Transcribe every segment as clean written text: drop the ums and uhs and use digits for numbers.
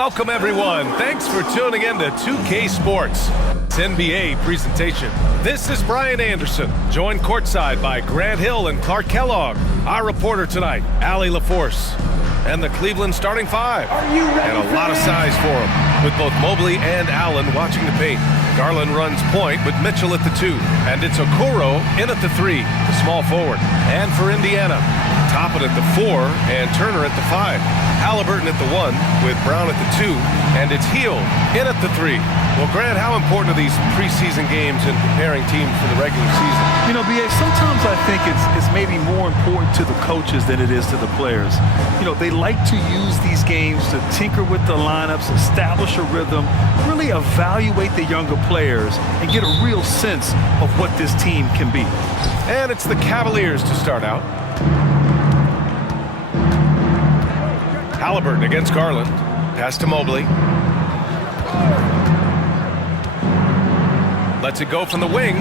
Welcome, everyone. Thanks for tuning in to 2K Sports. It's NBA presentation. This is Brian Anderson, joined courtside by Grant Hill and Clark Kellogg. Our reporter tonight, Allie LaForce. And the Cleveland starting five. Are you ready? And a lot of size for them, with both Mobley and Allen watching the paint. Garland runs point with Mitchell at the 2. And it's Okoro in at the 3, the small forward. And for Indiana, Toppin at the 4 and Turner at the 5. Halliburton at the 1 with Brown at the 2. And it's Hield in at the 3. Well, Grant, how important are these preseason games in preparing teams for the regular season? You know, BA, sometimes I think it's maybe more important to the coaches than it is to the players. You know, they like to use these games to tinker with the lineups, establish a rhythm, really evaluate the younger players, and get a real sense of what this team can be. And it's the Cavaliers to start out. Halliburton against Garland. Pass to Mobley. Lets it go from the wing.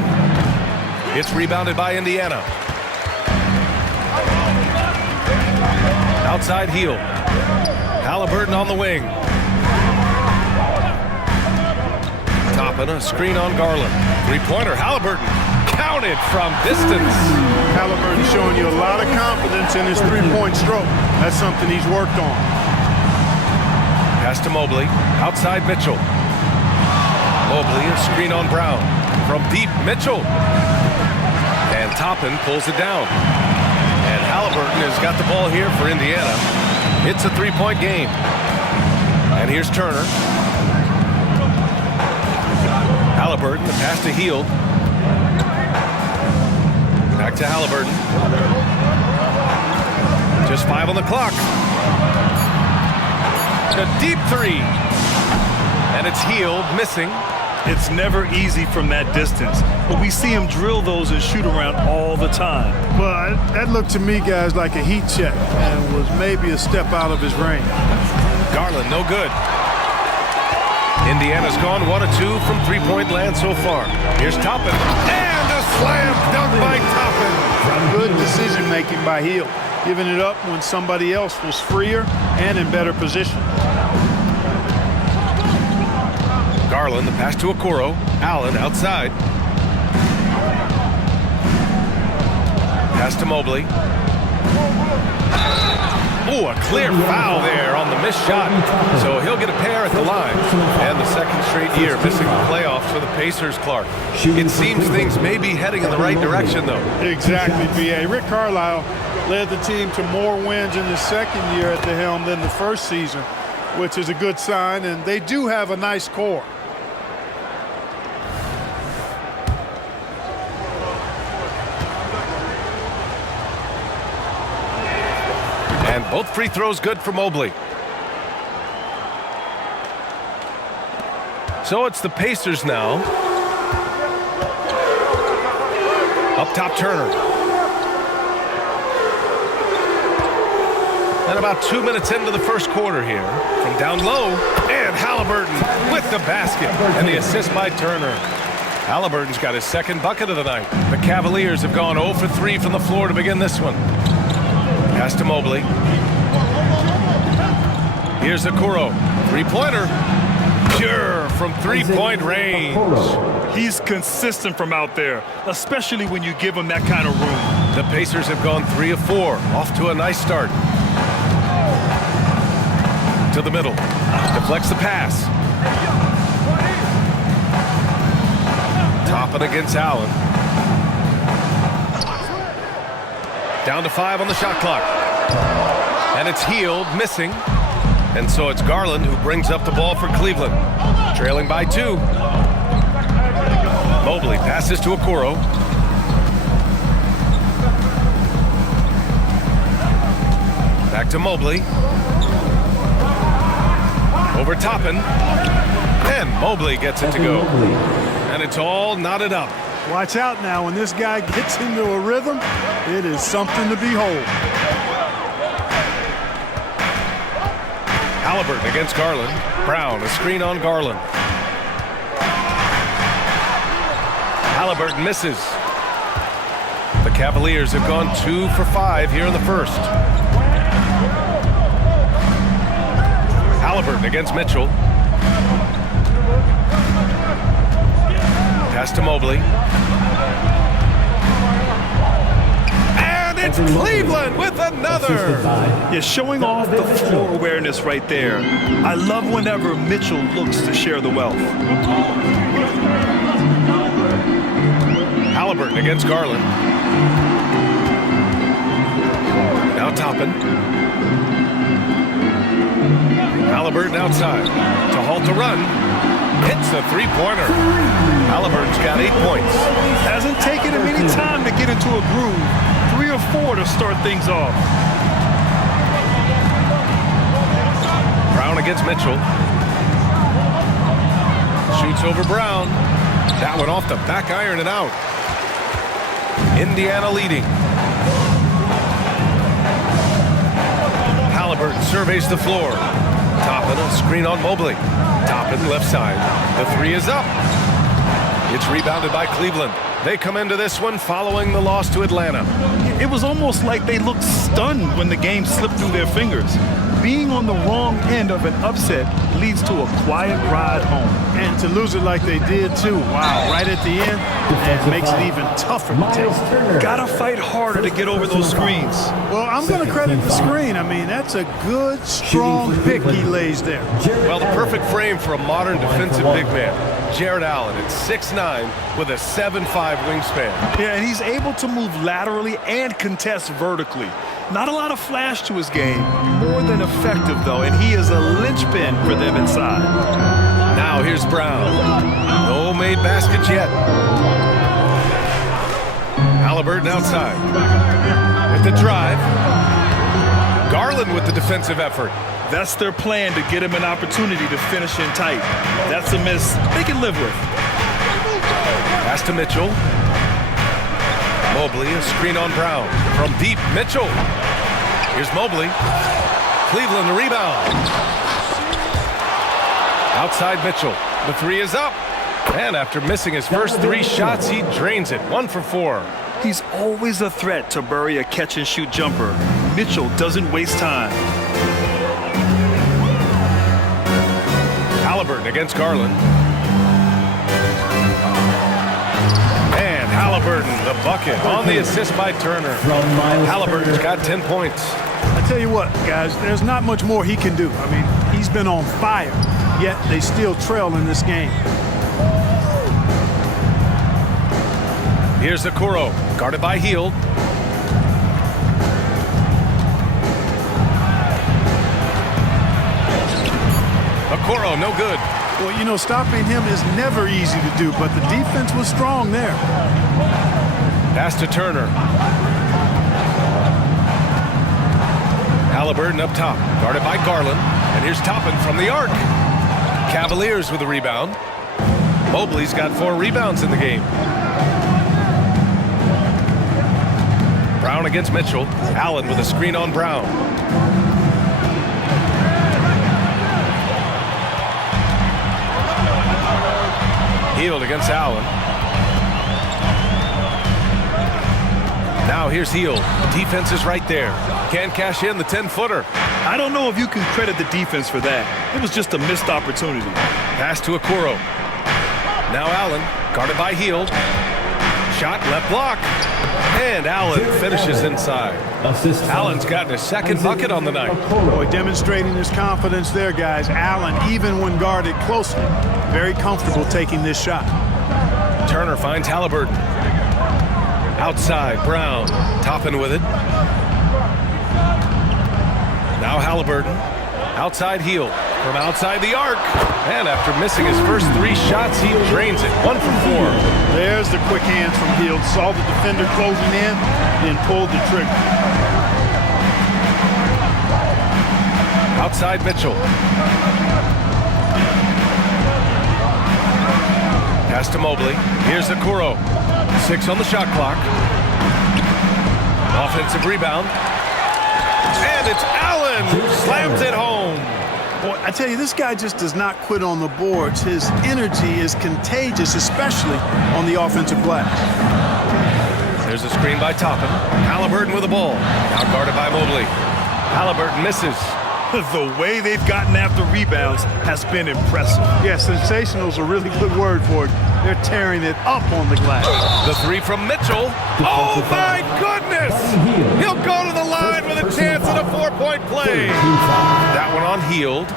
It's rebounded by Indiana. Outside Hield. Halliburton on the wing. Toppin, a screen on Garland. Three-pointer, Halliburton. Counted from distance. Halliburton showing you a lot of confidence in his three-point stroke. That's something he's worked on. Pass to Mobley. Outside Mitchell. Mobley, a screen on Brown. From deep, Mitchell. And Toppin pulls it down. And Halliburton has got the ball here for Indiana. It's a three-point game. And here's Turner. Halliburton, the pass to Hield. Back to Halliburton. Just 5 on the clock. A deep 3. And it's Hield missing. It's never easy from that distance, but we see him drill those and shoot around all the time. Well, that looked to me, guys, like a heat check and was maybe a step out of his range. Garland, no good. Indiana's gone 1 of 2 from three-point land so far. Here's Toppin. And a slam dunk by Toppin. Good decision-making by Hield, giving it up when somebody else was freer and in better position. Garland, the pass to Okoro. Allen outside. Pass to Mobley. Ooh, a clear foul there on the missed shot. So he'll get a pair at the line. And the second straight year missing the playoffs for the Pacers, Clark. It seems things may be heading in the right direction, though. Exactly, B.A. Rick Carlisle led the team to more wins in his second year at the helm than the first season, which is a good sign. And they do have a nice core. And both free throws good for Mobley. So it's the Pacers now. Up top, Turner. And about 2 minutes into the first quarter here. From down low, and Halliburton with the basket. And the assist by Turner. Halliburton's got his second bucket of the night. The Cavaliers have gone 0 for 3 from the floor to begin this one. Pass to Mobley. Here's Okoro. Three-pointer. Pure from three-point range. He's consistent from out there, especially when you give him that kind of room. The Pacers have gone 3 of 4. Off to a nice start. To the middle. Deflects the pass. Toppin against Allen. Down to 5 on the shot clock. And it's Hield missing. And so it's Garland who brings up the ball for Cleveland. Trailing by 2. Mobley passes to Okoro. Back to Mobley. Over Toppin. And Mobley gets it to go. And it's all knotted up. Watch out now. When this guy gets into a rhythm, it is something to behold. Halliburton against Garland. Brown, a screen on Garland. Halliburton misses. The Cavaliers have gone 2 for 5 here in the first. Halliburton against Mitchell. Pass to Mobley. And it's Cleveland with another. Yeah, showing off the floor awareness right there. I love whenever Mitchell looks to share the wealth. Halliburton against Garland. Now Toppin. Halliburton outside to halt the run. Hits the three-pointer. Halliburton's got 8 points. Hasn't taken him any time to get into a groove. 3 or 4 to start things off. Brown against Mitchell. Shoots over Brown. That one off the back iron and out. Indiana leading. Halliburton surveys the floor. Toppin a screen on Mobley. Toppin left side. The three is up. It's rebounded by Cleveland. They come into this one following the loss to Atlanta. It was almost like they looked stunned when the game slipped through their fingers. Being on the wrong end of an upset leads to a quiet ride home. And to lose it like they did, too. Wow, right at the end, it makes it even tougher to take. Gotta fight harder to get over those screens. Well, I'm going to credit the screen. I mean, that's a good, strong pick he lays there. Well, the perfect frame for a modern defensive big man. Jared Allen at 6'9" with a 7'5" wingspan. Yeah, and he's able to move laterally and contest vertically. Not a lot of flash to his game. More than effective, though, and he is a linchpin for them inside. Now here's Brown. No made baskets yet. Halliburton outside. With the drive. Garland with the defensive effort. That's their plan, to get him an opportunity to finish in tight. That's a miss they can live with. Pass to Mitchell. Mobley, a screen on Brown. From deep, Mitchell. Here's Mobley. Cleveland, the rebound. Outside Mitchell. The three is up. And after missing his first 3 shots, he drains it. 1 for 4. He's always a threat to bury a catch-and-shoot jumper. Mitchell doesn't waste time. Halliburton against Garland. And Halliburton, the bucket on the assist by Turner. Halliburton's got 10 points. I tell you what, guys, there's not much more he can do. I mean, he's been on fire, yet they still trail in this game. Here's Okoro, guarded by Hield. Okoro, no good. Well, you know, stopping him is never easy to do, but the defense was strong there. Pass to Turner. Halliburton up top, guarded by Garland. And here's Toppin from the arc. Cavaliers with the rebound. Mobley's got 4 rebounds in the game. Brown against Mitchell. Allen with a screen on Brown. Hield against Allen. Now here's Hield. Defense is right there. Can't cash in the 10-footer. I don't know if you can credit the defense for that. It was just a missed opportunity. Pass to Okoro. Now Allen, guarded by Hield. Shot left block. And Allen finishes inside. Allen's gotten his 2nd bucket on the night. Boy, demonstrating his confidence there, guys. Allen, even when guarded closely, very comfortable taking this shot. Turner finds Halliburton. Outside, Brown. Toppin with it. Now Halliburton. Outside Hield. From outside the arc. And after missing his first 3 shots, he drains it. 1 for 4. There's the quick hands from Hield. Saw the defender closing in and pulled the trigger. Outside Mitchell. Pass to Mobley. Here's Okoro. 6 on the shot clock. Offensive rebound. And it's Allen who slams it home. Boy, I tell you, this guy just does not quit on the boards. His energy is contagious, especially on the offensive glass. There's a screen by Toppin. Halliburton with the ball. Now guarded by Mobley. Halliburton misses. The way they've gotten after rebounds has been impressive. Yeah, sensational is a really good word for it. They're tearing it up on the glass. The three from Mitchell. Oh, my goodness! He'll go to the line with a chance at a 4-point play. That one on Heald.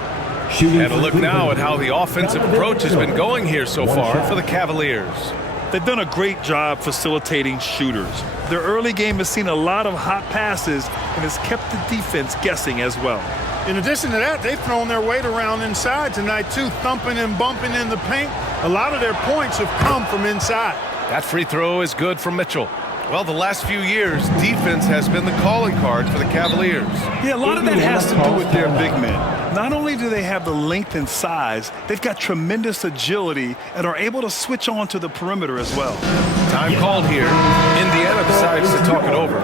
And a look now at how the offensive approach has been going here so far for the Cavaliers. They've done a great job facilitating shooters. Their early game has seen a lot of hot passes and has kept the defense guessing as well. In addition to that, they've thrown their weight around inside tonight, too, thumping and bumping in the paint. A lot of their points have come from inside. That free throw is good from Mitchell. Well, the last few years, defense has been the calling card for the Cavaliers. Yeah, a lot of that has to do with their big men. Not only do they have the length and size, they've got tremendous agility and are able to switch on to the perimeter as well. Time called here. Indiana decides to talk it over.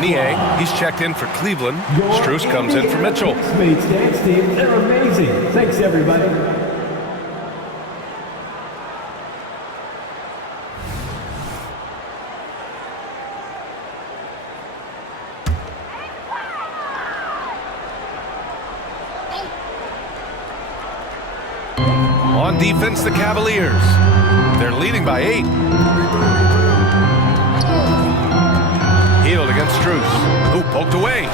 Niang, he's checked in for Cleveland. Strus comes in for Mitchell. Mates, dance team, they're amazing. Thanks, everybody. On defense, the Cavaliers. They're leading by 8. Heald against Strus. Ooh, poked away.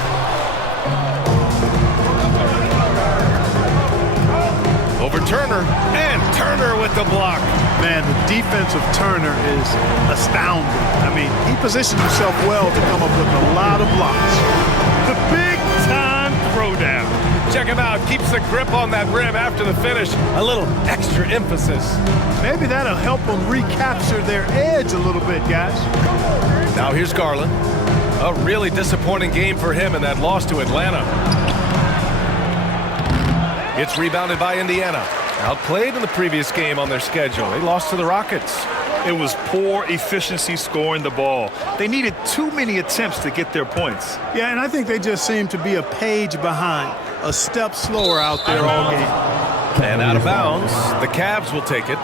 Over Turner, and Turner with the block. Man, the defense of Turner is astounding. I mean, he positioned himself well to come up with a lot of blocks. The big-time throwdown. Check him out. Keeps the grip on that rim after the finish. A little extra emphasis. Maybe that'll help them recapture their edge a little bit, guys. Now here's Garland. A really disappointing game for him in that loss to Atlanta. It's rebounded by Indiana. Outplayed in the previous game on their schedule. They lost to the Rockets. It was poor efficiency scoring the ball. They needed too many attempts to get their points. Yeah, and I think they just seem to be a page behind, a step slower out there all game. And out of bounds, the Cavs will take it.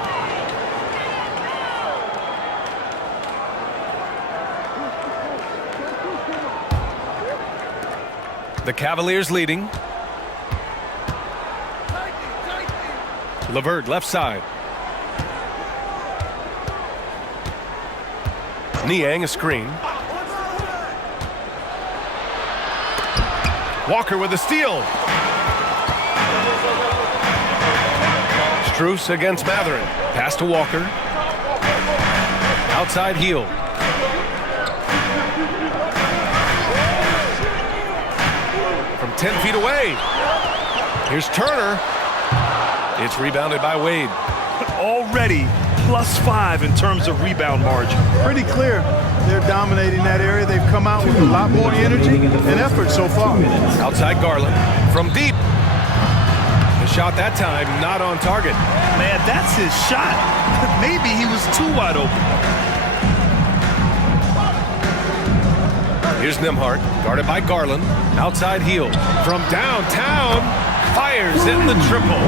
The Cavaliers leading. LeVert left side. Niang a screen. Walker with a steal. Strus against Matherin. Pass to Walker. Outside Heald. From 10 feet away. Here's Turner. It's rebounded by Wade. Already +5 in terms of rebound margin. Pretty clear they're dominating that area. They've come out with a lot more energy and effort so far. Outside Garland. From deep. The shot that time not on target. Man, that's his shot. Maybe he was too wide open. Here's Nembhard, guarded by Garland. Outside Heald. From downtown, fires in the triple.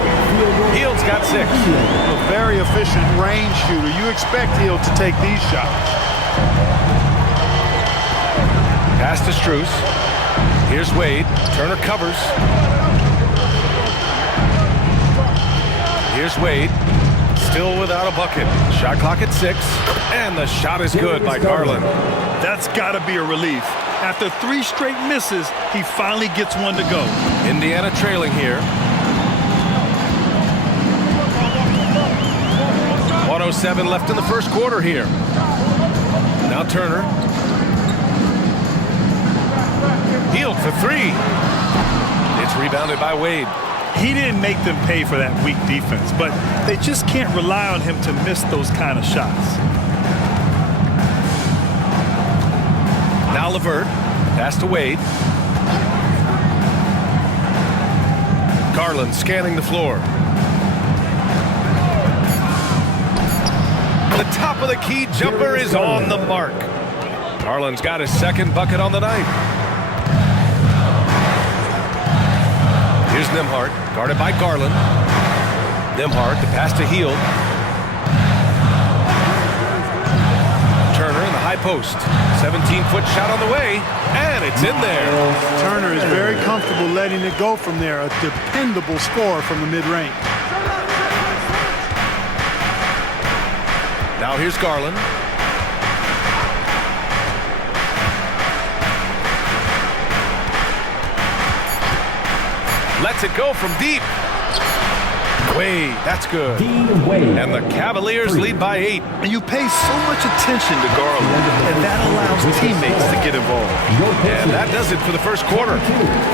Heald's got 6. A very efficient range shooter. You expect Heald to take these shots. Pass to Strus. Here's Wade. Turner covers. Here's Wade. Still without a bucket. Shot clock at 6. And the shot is good by Garland. That's got to be a relief. After 3 straight misses, he finally gets one to go. Indiana trailing here. 1:07 left in the first quarter here. Now Turner. Heald for 3. It's rebounded by Wade. He didn't make them pay for that weak defense, but they just can't rely on him to miss those kind of shots. Now LeVert. Pass to Wade. Garland scanning the floor. The top of the key jumper is on the mark. Garland's got his second bucket on the night. Here's Nembhard, guarded by Garland. Nembhard, the pass to Heald. Turner in the high post. 17-foot shot on the way, and it's in there. Turner is very comfortable letting it go from there. A dependable scorer from the mid-range. Now here's Garland. Lets it go from deep. Wade, that's good. And the Cavaliers lead by 8. And you pay so much attention to Garland, and that allows teammates to get involved. And that does it for the first quarter.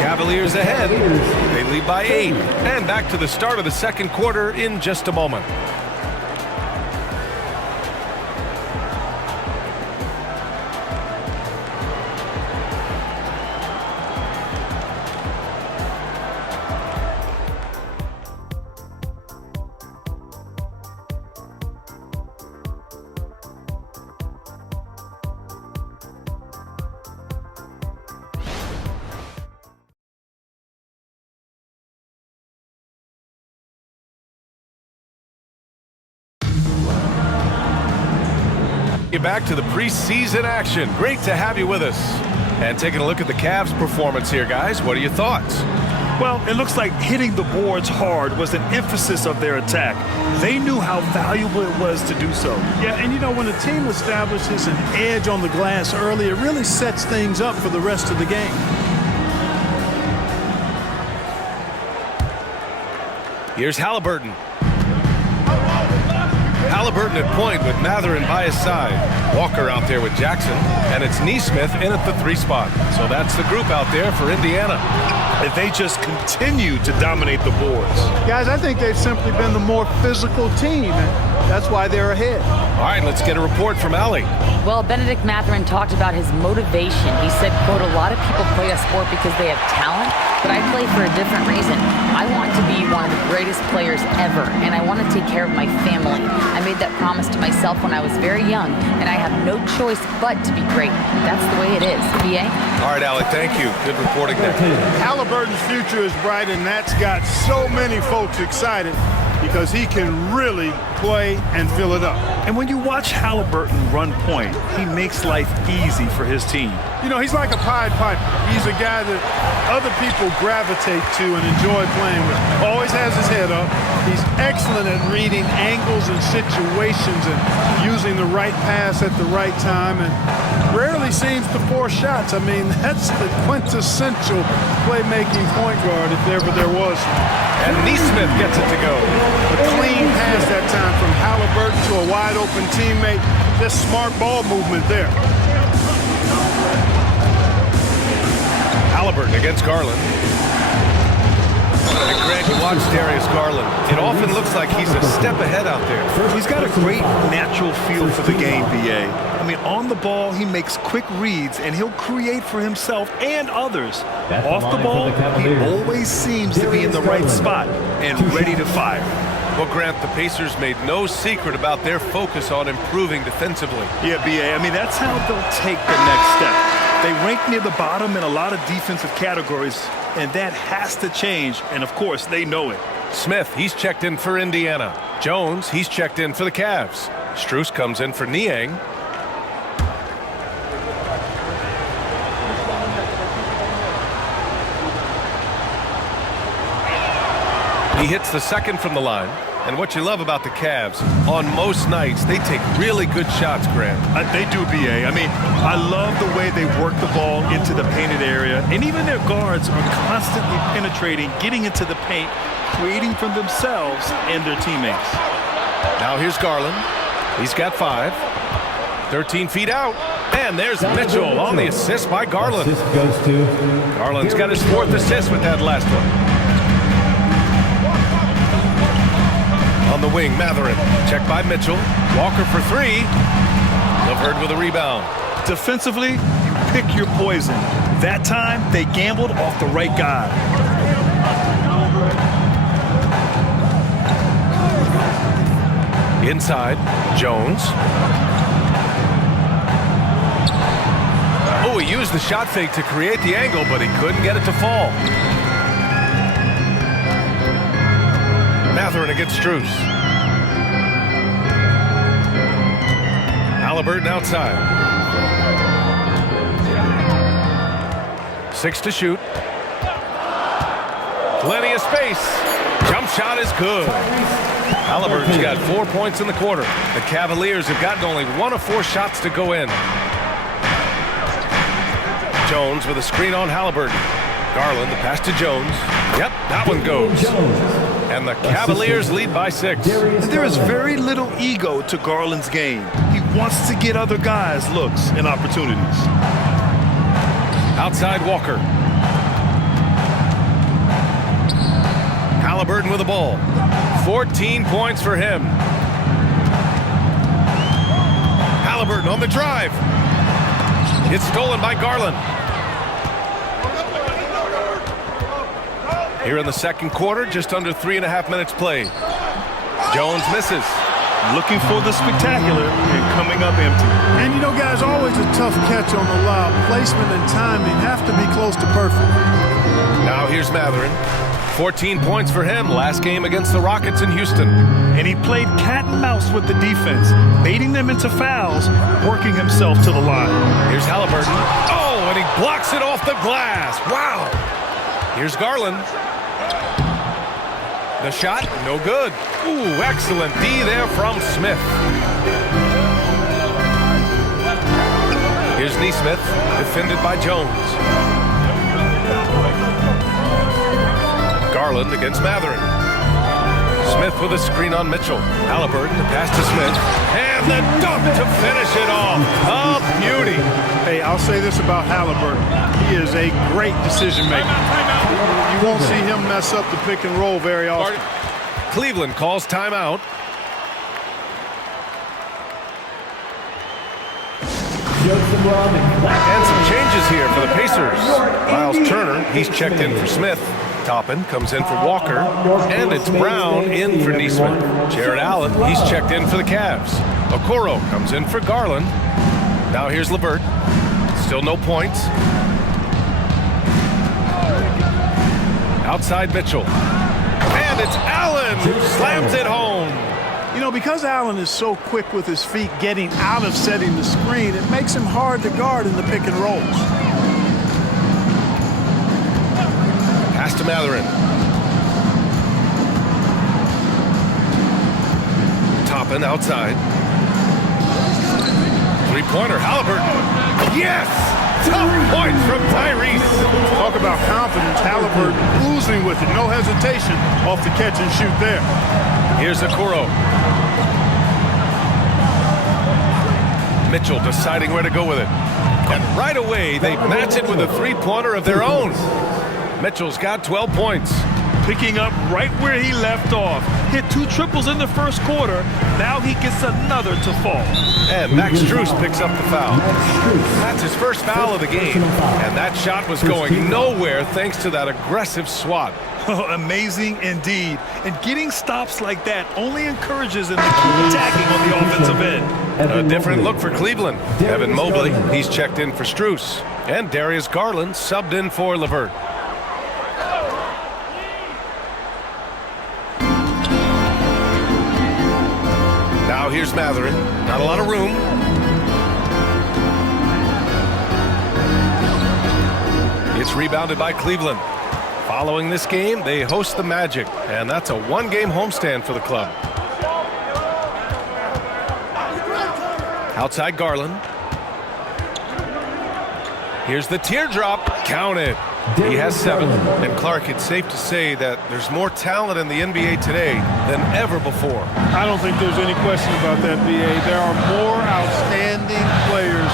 Cavaliers ahead. They lead by 8. And back to the start of the second quarter in just a moment. Get back to the preseason action. Great to have you with us. And taking a look at the Cavs' performance here, guys. What are your thoughts? Well, it looks like hitting the boards hard was an emphasis of their attack. They knew how valuable it was to do so. Yeah, and you know, when a team establishes an edge on the glass early, it really sets things up for the rest of the game. Here's Halliburton. Halliburton at point with Matherin by his side. Walker out there with Jackson. And it's Nesmith in at the 3 spot. So that's the group out there for Indiana. And they just continue to dominate the boards. Guys, I think they've simply been the more physical team, and that's why they're ahead. All right, let's get a report from Allie. Well, Benedict Matherin talked about his motivation. He said, quote, "A lot of people play a sport because they have talent, but I play for a different reason. I want to be one of the greatest players ever, and I want to take care of my family. I made that promise to myself when I was very young, and I have no choice but to be great. That's the way it is." BA? All right, Allie, thank you. Good reporting there. Halliburton's future is bright, and that's got so many folks excited because he can really play and fill it up. And when you watch Halliburton run point, he makes life easy for his team. You know, he's like a Pied Piper. He's a guy that other people gravitate to and enjoy playing with. Always has his head up. He's excellent at reading angles and situations and using the right pass at the right time, and rarely seems to force shots. I mean, that's the quintessential playmaking point guard if ever there was. And Nesmith gets it to go. A clean pass that time from Halliburton to a wide-open teammate. Just smart ball movement there. Halliburton against Garland. And Greg, you watch Darius Garland. It often looks like he's a step ahead out there. He's got a great natural feel for the game, BA. I mean, on the ball, he makes quick reads, and he'll create for himself and others. Off the ball, he always seems to be in the right spot and ready to fire. Well, Grant, the Pacers made no secret about their focus on improving defensively. Yeah, BA, I mean, that's how they'll take the next step. They rank near the bottom in a lot of defensive categories, and that has to change, and of course, they know it. Smith, he's checked in for Indiana. Jones, he's checked in for the Cavs. Strus comes in for Niang. He hits the second from the line. And what you love about the Cavs, on most nights, they take really good shots, Grant. They do, BA. I mean, I love the way they work the ball into the painted area. And even their guards are constantly penetrating, getting into the paint, creating for themselves and their teammates. Now here's Garland. He's got 5. 13 feet out. And there's Mitchell on the assist by Garland. Assist goes to Garland's got his 4th assist with that last one. On the wing, Matherin. Checked by Mitchell. Walker for 3. Lavert with a rebound. Defensively, you pick your poison. That time, they gambled off the right guy. Inside, Jones. Oh, he used the shot fake to create the angle, but he couldn't get it to fall. Matherin against Strus. Halliburton outside. 6 to shoot. Plenty of space. Jump shot is good. Halliburton's got 4 points in the quarter. The Cavaliers have gotten only 1 of 4 shots to go in. Jones with a screen on Halliburton. Garland, the pass to Jones. Yep, that one goes. And the Cavaliers lead by 6. There is very little ego to Garland's game. He wants to get other guys looks and opportunities. Outside Walker. Halliburton with the ball. 14 points for him. Halliburton on the drive. It's stolen by Garland. Here in the second quarter, just under 3.5 minutes played. Jones misses. Looking for the spectacular and coming up empty. And you know, guys, always a tough catch on the lob. Placement and timing have to be close to perfect. Now here's Matherin. 14 points for him last game against the Rockets in Houston. And he played cat and mouse with the defense, baiting them into fouls, working himself to the line. Here's Halliburton. Oh, and he blocks it off the glass. Wow. Here's Garland. The shot, no good. Ooh, excellent D there from Smith. Here's Neesmith, defended by Jones. Garland against Matherin. Smith with a screen on Mitchell. Halliburton, the pass to Smith. And the dunk to finish it off. A beauty. Hey, I'll say this about Halliburton. He is a great decision maker. You won't see him mess up the pick and roll very often. Cleveland calls timeout. And some changes here for the Pacers. Miles Turner, he's checked in for Smith. Toppin comes in for Walker. And it's Brown in for Neesmith. Jared Allen, he's checked in for the Cavs. Okoro comes in for Garland. Now here's LeVert. Still no points. Outside Mitchell. And it's Allen who slams it home. You know, because Allen is so quick with his feet getting out of setting the screen, it makes him hard to guard in the pick and rolls. Pass to Matherin. Toppin outside. Three-pointer, Halliburton. Yes! Tough points from Tyrese. Talk about confidence. Halliburton oozing with it. No hesitation off the catch and shoot there. Here's Okoro. Mitchell deciding where to go with it. And right away, they match it with a three-pointer of their own. Mitchell's got 12 points. Picking up right where he left off. Hit 2 triples in the first quarter. Now he gets another to fall. And Max Strus picks up the foul. That's his first foul of the game. And that shot was going nowhere thanks to that aggressive swat. Oh, amazing indeed. And getting stops like that only encourages him to keep attacking on the offensive end. A different look for Cleveland. Evan Mobley, he's checked in for Strus. And Darius Garland subbed in for LeVert. Now here's Matherin. Not a lot of room. It's rebounded by Cleveland. Following this game, they host the Magic, and that's a one-game homestand for the club. Outside Garland. Here's the teardrop. Count it. He has 7. And Clark, it's safe to say that there's more talent in the NBA today than ever before. I don't think there's any question about that, B.A. There are more outstanding players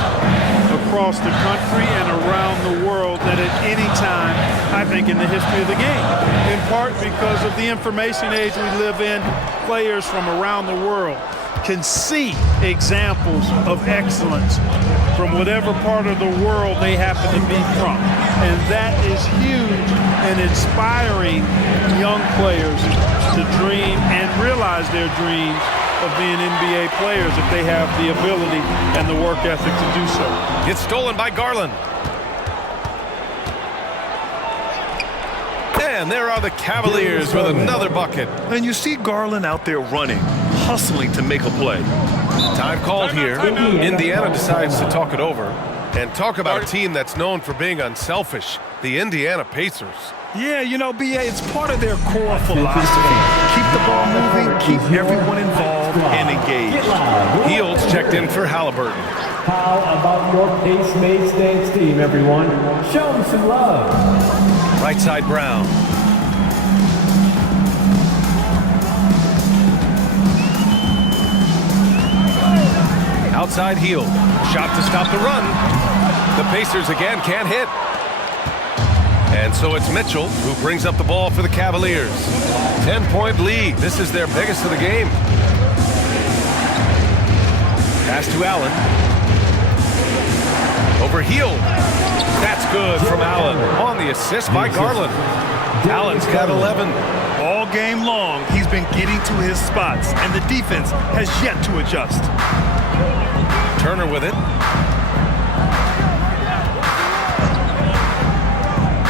across the country and around the world than at any time, I think, in the history of the game. In part because of the information age we live in, players from around the world can see examples of excellence from whatever part of the world they happen to be from. And that is huge and inspiring young players to dream and realize their dreams of being NBA players if they have the ability and the work ethic to do so. It's stolen by Garland. And there are the Cavaliers with another bucket. And you see Garland out there running, hustling to make a play. Time called here. Indiana decides to talk it over. And talk about a team that's known for being unselfish, the Indiana Pacers. Yeah, you know, BA, it's part of their core philosophy. Keep the ball moving, keep everyone involved and engaged. Heels checked in for Halliburton. How about your Pace Mates dance team, everyone? Show them some love. Right side Brown. Outside Heel. Shot to stop the run. The Pacers again can't hit. And so it's Mitchell who brings up the ball for the Cavaliers. 10-point lead. This is their biggest of the game. Pass to Allen. Over Heel. That's good from Allen. On the assist by Garland. Allen's got 11. All game long, he's been getting to his spots, and the defense has yet to adjust. Turner with it.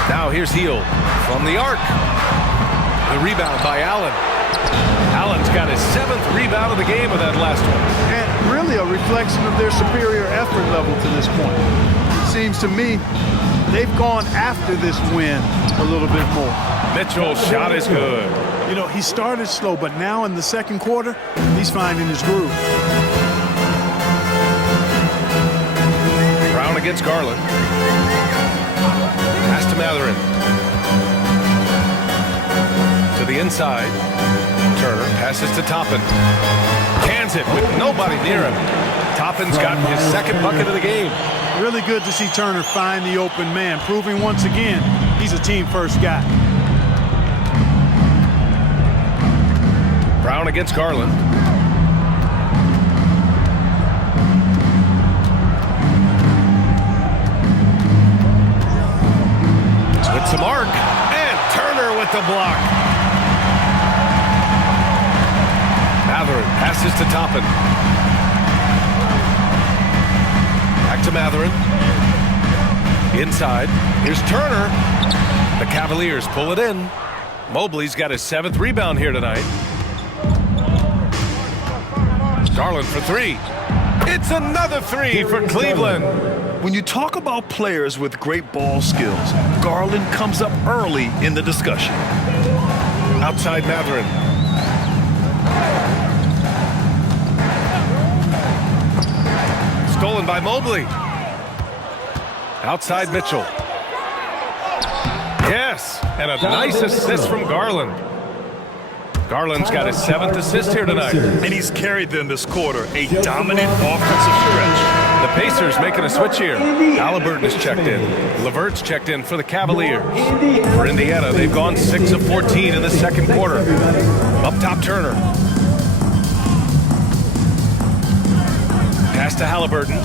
Now here's Heel from the arc. The rebound by Allen. Allen's got his 7th rebound of the game with that last one. And really a reflection of their superior effort level to this point. It seems to me they've gone after this win a little bit more. Mitchell's shot is good. You know, he started slow, but now in the second quarter, he's finding his groove. Brown against Garland. Pass to Matherin. To the inside. Turner passes to Toppin. Cans it with nobody near him. Toppin's gotten his 2nd bucket of the game. Really good to see Turner find the open man, proving once again he's a team-first guy. Brown against Garland. Hits the mark, and Turner with the block. Matherin passes to Toppin. Back to Matherin. Inside, here's Turner. The Cavaliers pull it in. Mobley's got his 7th rebound here tonight. Garland for 3. It's another 3 for Cleveland. When you talk about players with great ball skills, Garland comes up early in the discussion. Outside Matherin. Stolen by Mobley. Outside Mitchell. Yes, and a nice assist from Garland. Garland's got his 7th assist here tonight. And he's carried them this quarter, a dominant offensive stretch. The Pacers making a switch here. Halliburton is checked in. LeVert's checked in for the Cavaliers. For Indiana, they've gone 6 of 14 in the second quarter. Up top, Turner. Pass to Halliburton.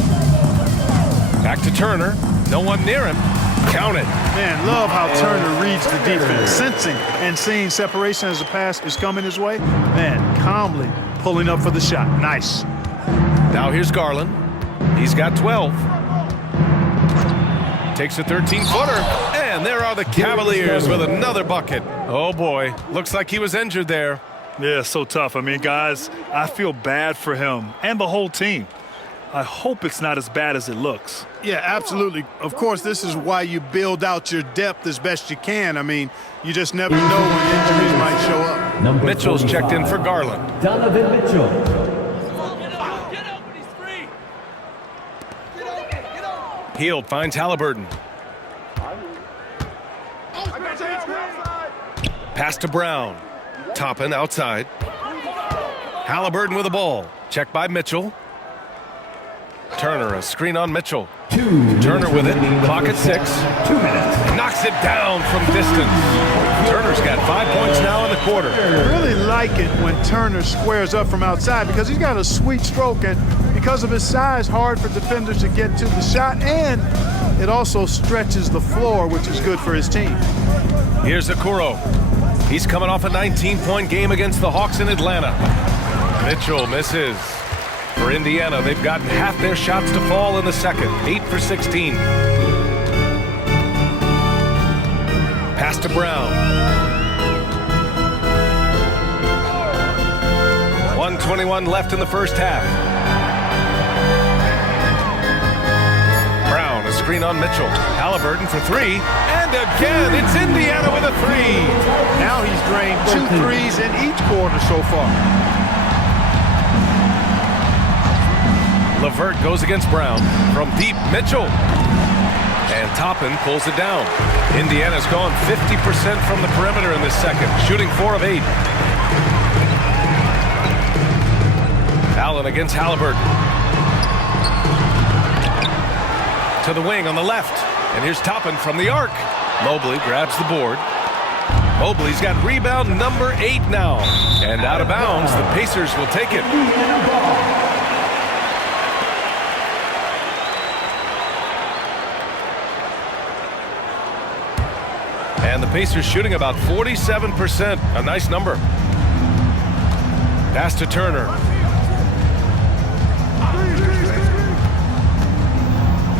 Back to Turner. No one near him. Count it. Man, love how Turner reads the defense, sensing and seeing separation as the pass is coming his way. Man, calmly pulling up for the shot. Nice. Now here's Garland. He's got 12. Takes a 13-footer. And there are the Cavaliers with another bucket. Oh, boy. Looks like he was injured there. Yeah, so tough. I mean, guys, I feel bad for him and the whole team. I hope it's not as bad as it looks. Yeah, absolutely. Of course, this is why you build out your depth as best you can. I mean, you just never know when injuries might show up. Mitchell's checked in for Garland. Donovan Mitchell. Hield finds Halliburton. Pass to Brown. Toppin outside. Halliburton with the ball. Checked by Mitchell. Turner, a screen on Mitchell. Turner with it. Clock at 6. 2 minutes. Knocks it down from distance. Turner's got 5 points now in the quarter. I really like it when Turner squares up from outside because he's got a sweet stroke, and because of his size, hard for defenders to get to the shot, and it also stretches the floor, which is good for his team. Here's Okoro. He's coming off a 19-point game against the Hawks in Atlanta. Mitchell misses. For Indiana, they've gotten half their shots to fall in the second. 8 for 16. Pass to Brown. 1:21 left in the first half. Brown screen on Mitchell. Halliburton for three. And again, it's Indiana with a three. Now he's drained 2 threes in each quarter so far. LeVert goes against Brown. From deep, Mitchell. And Toppin pulls it down. Indiana's gone 50% from the perimeter in this second, shooting 4 of 8. Allen against Halliburton. To the wing on the left. And here's Toppin from the arc. Mobley grabs the board. Mobley's got rebound number 8 now. And out of bounds, the Pacers will take it. And the Pacers shooting about 47%. A nice number. Pass to Turner.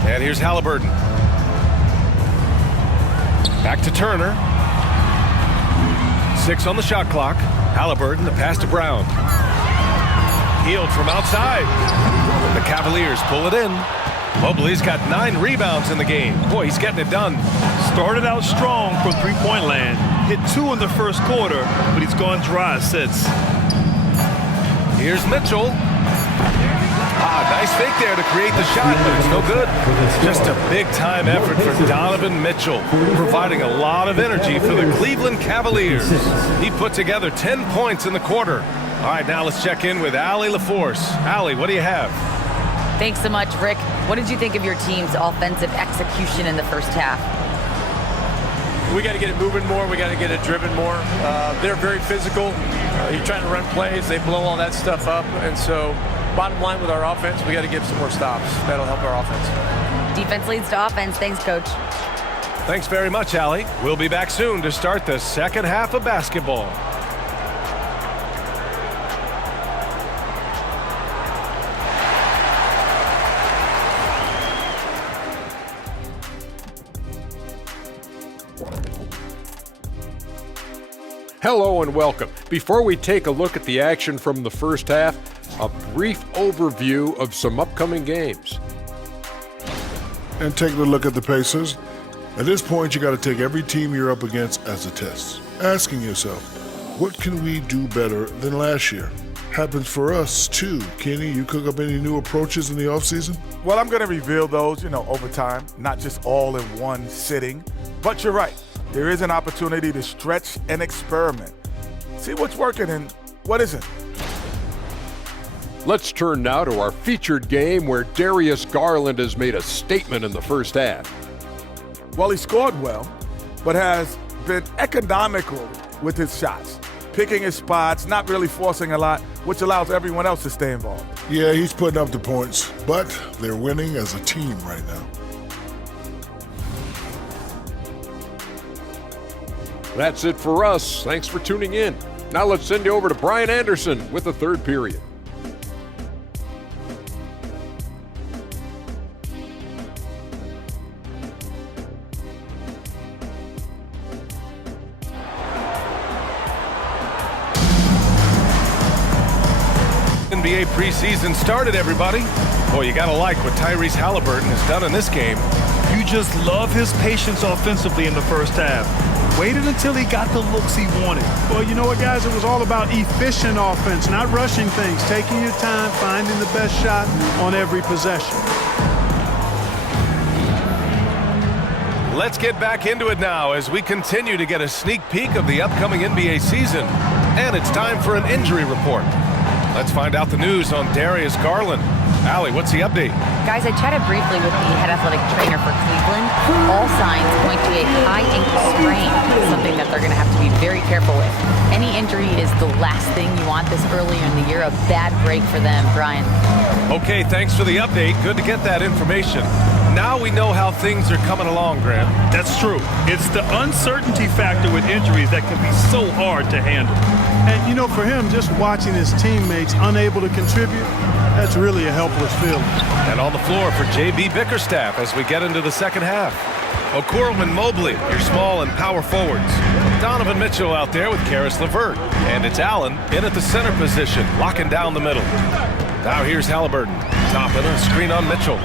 And here's Halliburton. Back to Turner. 6 on the shot clock. Halliburton, the pass to Brown. Healed from outside. The Cavaliers pull it in. Mobley's got 9 rebounds in the game. Boy, he's getting it done. Started out strong from three-point land. Hit 2 in the first quarter, but he's gone dry since. Here's Mitchell. Nice fake there to create the shot, but it's no good. Just a big-time effort for Donovan Mitchell, providing a lot of energy for the Cleveland Cavaliers. He put together 10 points in the quarter. All right, now let's check in with Allie LaForce. Allie, what do you have? Thanks so much, Rick. What did you think of your team's offensive execution in the first half? We got to get it moving more. We got to get it driven more. They're very physical. You're trying to run plays. They blow all that stuff up. And so bottom line with our offense, we got to give some more stops. That'll help our offense. Defense leads to offense. Thanks, Coach. Thanks very much, Allie. We'll be back soon to start the second half of basketball. Hello and welcome. Before we take a look at the action from the first half, a brief overview of some upcoming games. And taking a look at the Pacers, at this point you got to take every team you're up against as a test. Asking yourself, what can we do better than last year? Happens for us too. Kenny, you cook up any new approaches in the offseason? Well, I'm going to reveal those, over time, not just all in one sitting. But you're right. There is an opportunity to stretch and experiment. See what's working and what isn't. Let's turn now to our featured game where Darius Garland has made a statement in the first half. Well, he scored well, but has been economical with his shots. Picking his spots, not really forcing a lot, which allows everyone else to stay involved. Yeah, he's putting up the points, but they're winning as a team right now. That's it for us. Thanks for tuning in. Now let's send you over to Brian Anderson with the third period. NBA preseason started, everybody. Boy, you gotta like what Tyrese Halliburton has done in this game. You just love his patience offensively in the first half. Waited until he got the looks he wanted. Well, you know what, guys? It was all about efficient offense, not rushing things, taking your time, finding the best shot on every possession. Let's get back into it now as we continue to get a sneak peek of the upcoming NBA season. And it's time for an injury report. Let's find out the news on Darius Garland. Allie, what's the update? Guys, I chatted briefly with the head athletic trainer for Cleveland. All signs point to a high ankle sprain, something that they're going to have to be very careful with. Any injury is the last thing you want this earlier in the year. A bad break for them, Brian. Okay, thanks for the update. Good to get that information. Now we know how things are coming along, Grant. That's true. It's the uncertainty factor with injuries that can be so hard to handle. And, for him, just watching his teammates unable to contribute, that's really a helpless feeling. And on the floor for J.B. Bickerstaff as we get into the second half. Okoro and Mobley, your small and power forwards. Donovan Mitchell out there with Caris LeVert. And it's Allen in at the center position, locking down the middle. Now here's Halliburton. Top of a screen on Mitchell.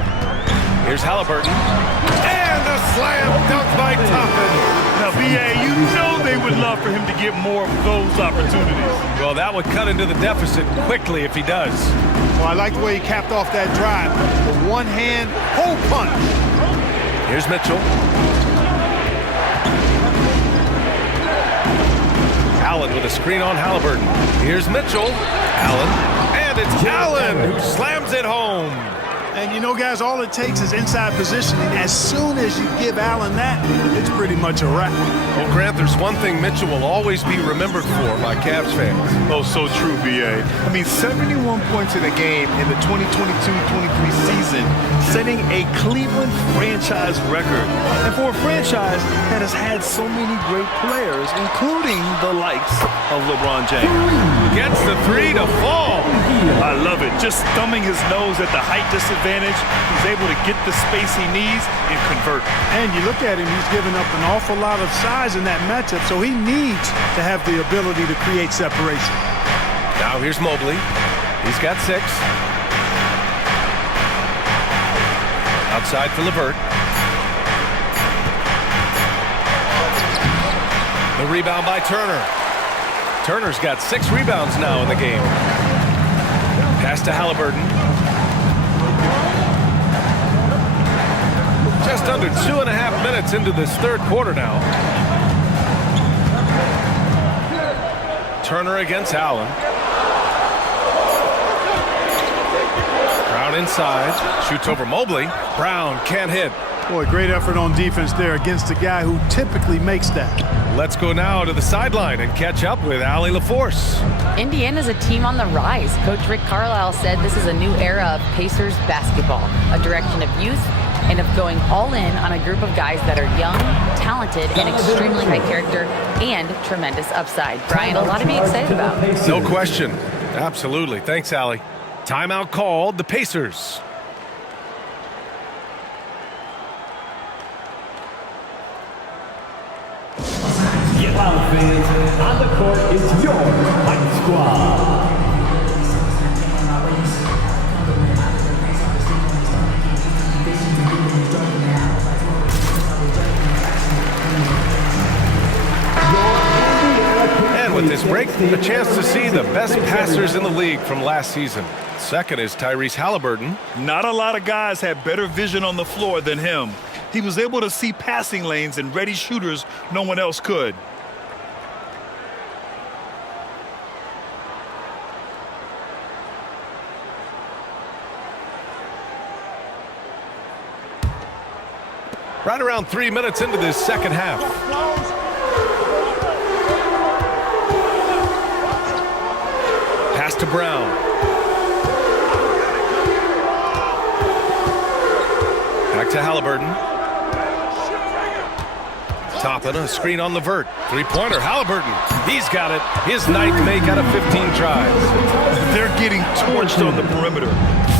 Here's Halliburton. And a slam dunk by Toppin. Now, B.A., you know they would love for him to get more of those opportunities. Well, that would cut into the deficit quickly if he does. Well, I like the way he capped off that drive. The one-hand hole punch. Here's Mitchell. Allen with a screen on Halliburton. Here's Mitchell. Allen. And it's Allen who slams it home. And you know, guys, all it takes is inside positioning. As soon as you give Allen that, it's pretty much a wrap. Well, Grant, there's one thing Mitchell will always be remembered for by Cavs fans. Oh, so true, B.A. I mean, 71 points in a game in the 2022-23 season, setting a Cleveland franchise record. And for a franchise that has had so many great players, including the likes of LeBron James. Gets the three to fall. I love it. Just thumbing his nose at the height disadvantage. He's able to get the space he needs and convert. And you look at him, he's given up an awful lot of size in that matchup, so he needs to have the ability to create separation. Now here's Mobley. He's got 6. Outside for LeVert. The rebound by Turner. Turner's got 6 rebounds now in the game. Pass to Halliburton. Just under 2.5 minutes into this third quarter now. Turner against Allen. Brown inside. Shoots over Mobley. Brown can't hit. Boy, great effort on defense there against a guy who typically makes that. Let's go now to the sideline and catch up with Allie LaForce. Indiana's a team on the rise. Coach Rick Carlisle said this is a new era of Pacers basketball, a direction of youth and of going all in on a group of guys that are young, talented, and extremely high character and tremendous upside. Brian, a lot to be excited about. No question. Absolutely. Thanks, Allie. Timeout called. The Pacers. Get loud, fans. On the court is your Fight Squad. And with this break, a chance to see the best passers in the league from last season. Second is Tyrese Halliburton. Not a lot of guys had better vision on the floor than him. He was able to see passing lanes and ready shooters no one else could. Right around 3 minutes into this second half. Pass to Brown. Back to Halliburton. Toppin, a screen on LeVert. Three-pointer, Halliburton. He's got it. His ninth make out of 15 tries. They're getting torched on the perimeter.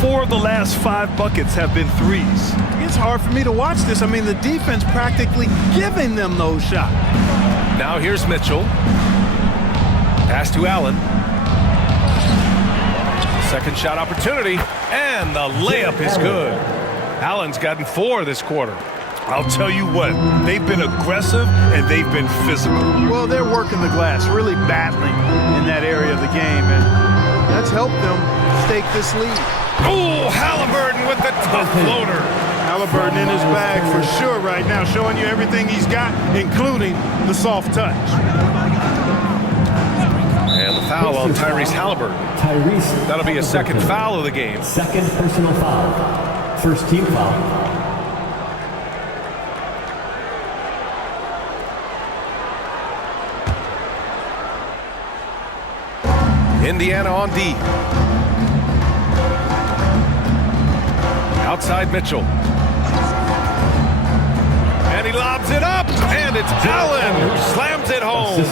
4 of the last 5 buckets have been threes. It's hard for me to watch this. I mean, the defense practically giving them those shots. Now here's Mitchell. Pass to Allen. Second shot opportunity, and the layup is good. Allen's gotten 4 this quarter. I'll tell you what, they've been aggressive and they've been physical. Well, they're working the glass, really battling in that area of the game, and that's helped them stake this lead. Oh, Halliburton with the tough floater. Halliburton in his bag for sure right now, showing you everything he's got, including the soft touch. And the foul on Tyrese Halliburton. That'll be a second foul of the game. Second personal foul. First team foul. Indiana on D. Outside Mitchell. And he lobs it up, and it's Allen who slams it home.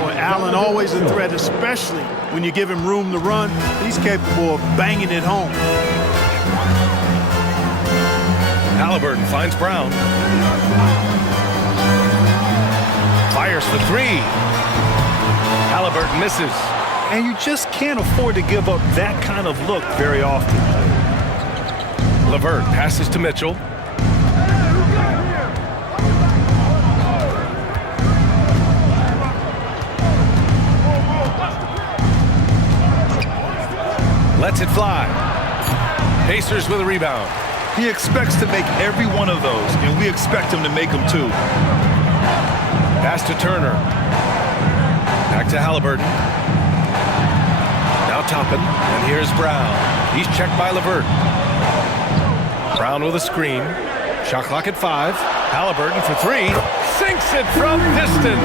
Boy, Allen always a threat, especially when you give him room to run. He's capable of banging it home. Halliburton finds Brown. Fires for 3. Halliburton misses. And you just can't afford to give up that kind of look very often. LeVert passes to Mitchell. Lets it fly. Pacers with a rebound. He expects to make every one of those, and we expect him to make them too. Pass to Turner. Back to Halliburton. Now Toppin, and here's Brown. He's checked by LeVert. Brown with a screen. Shot clock at 5. Halliburton for 3. Sinks it from distance.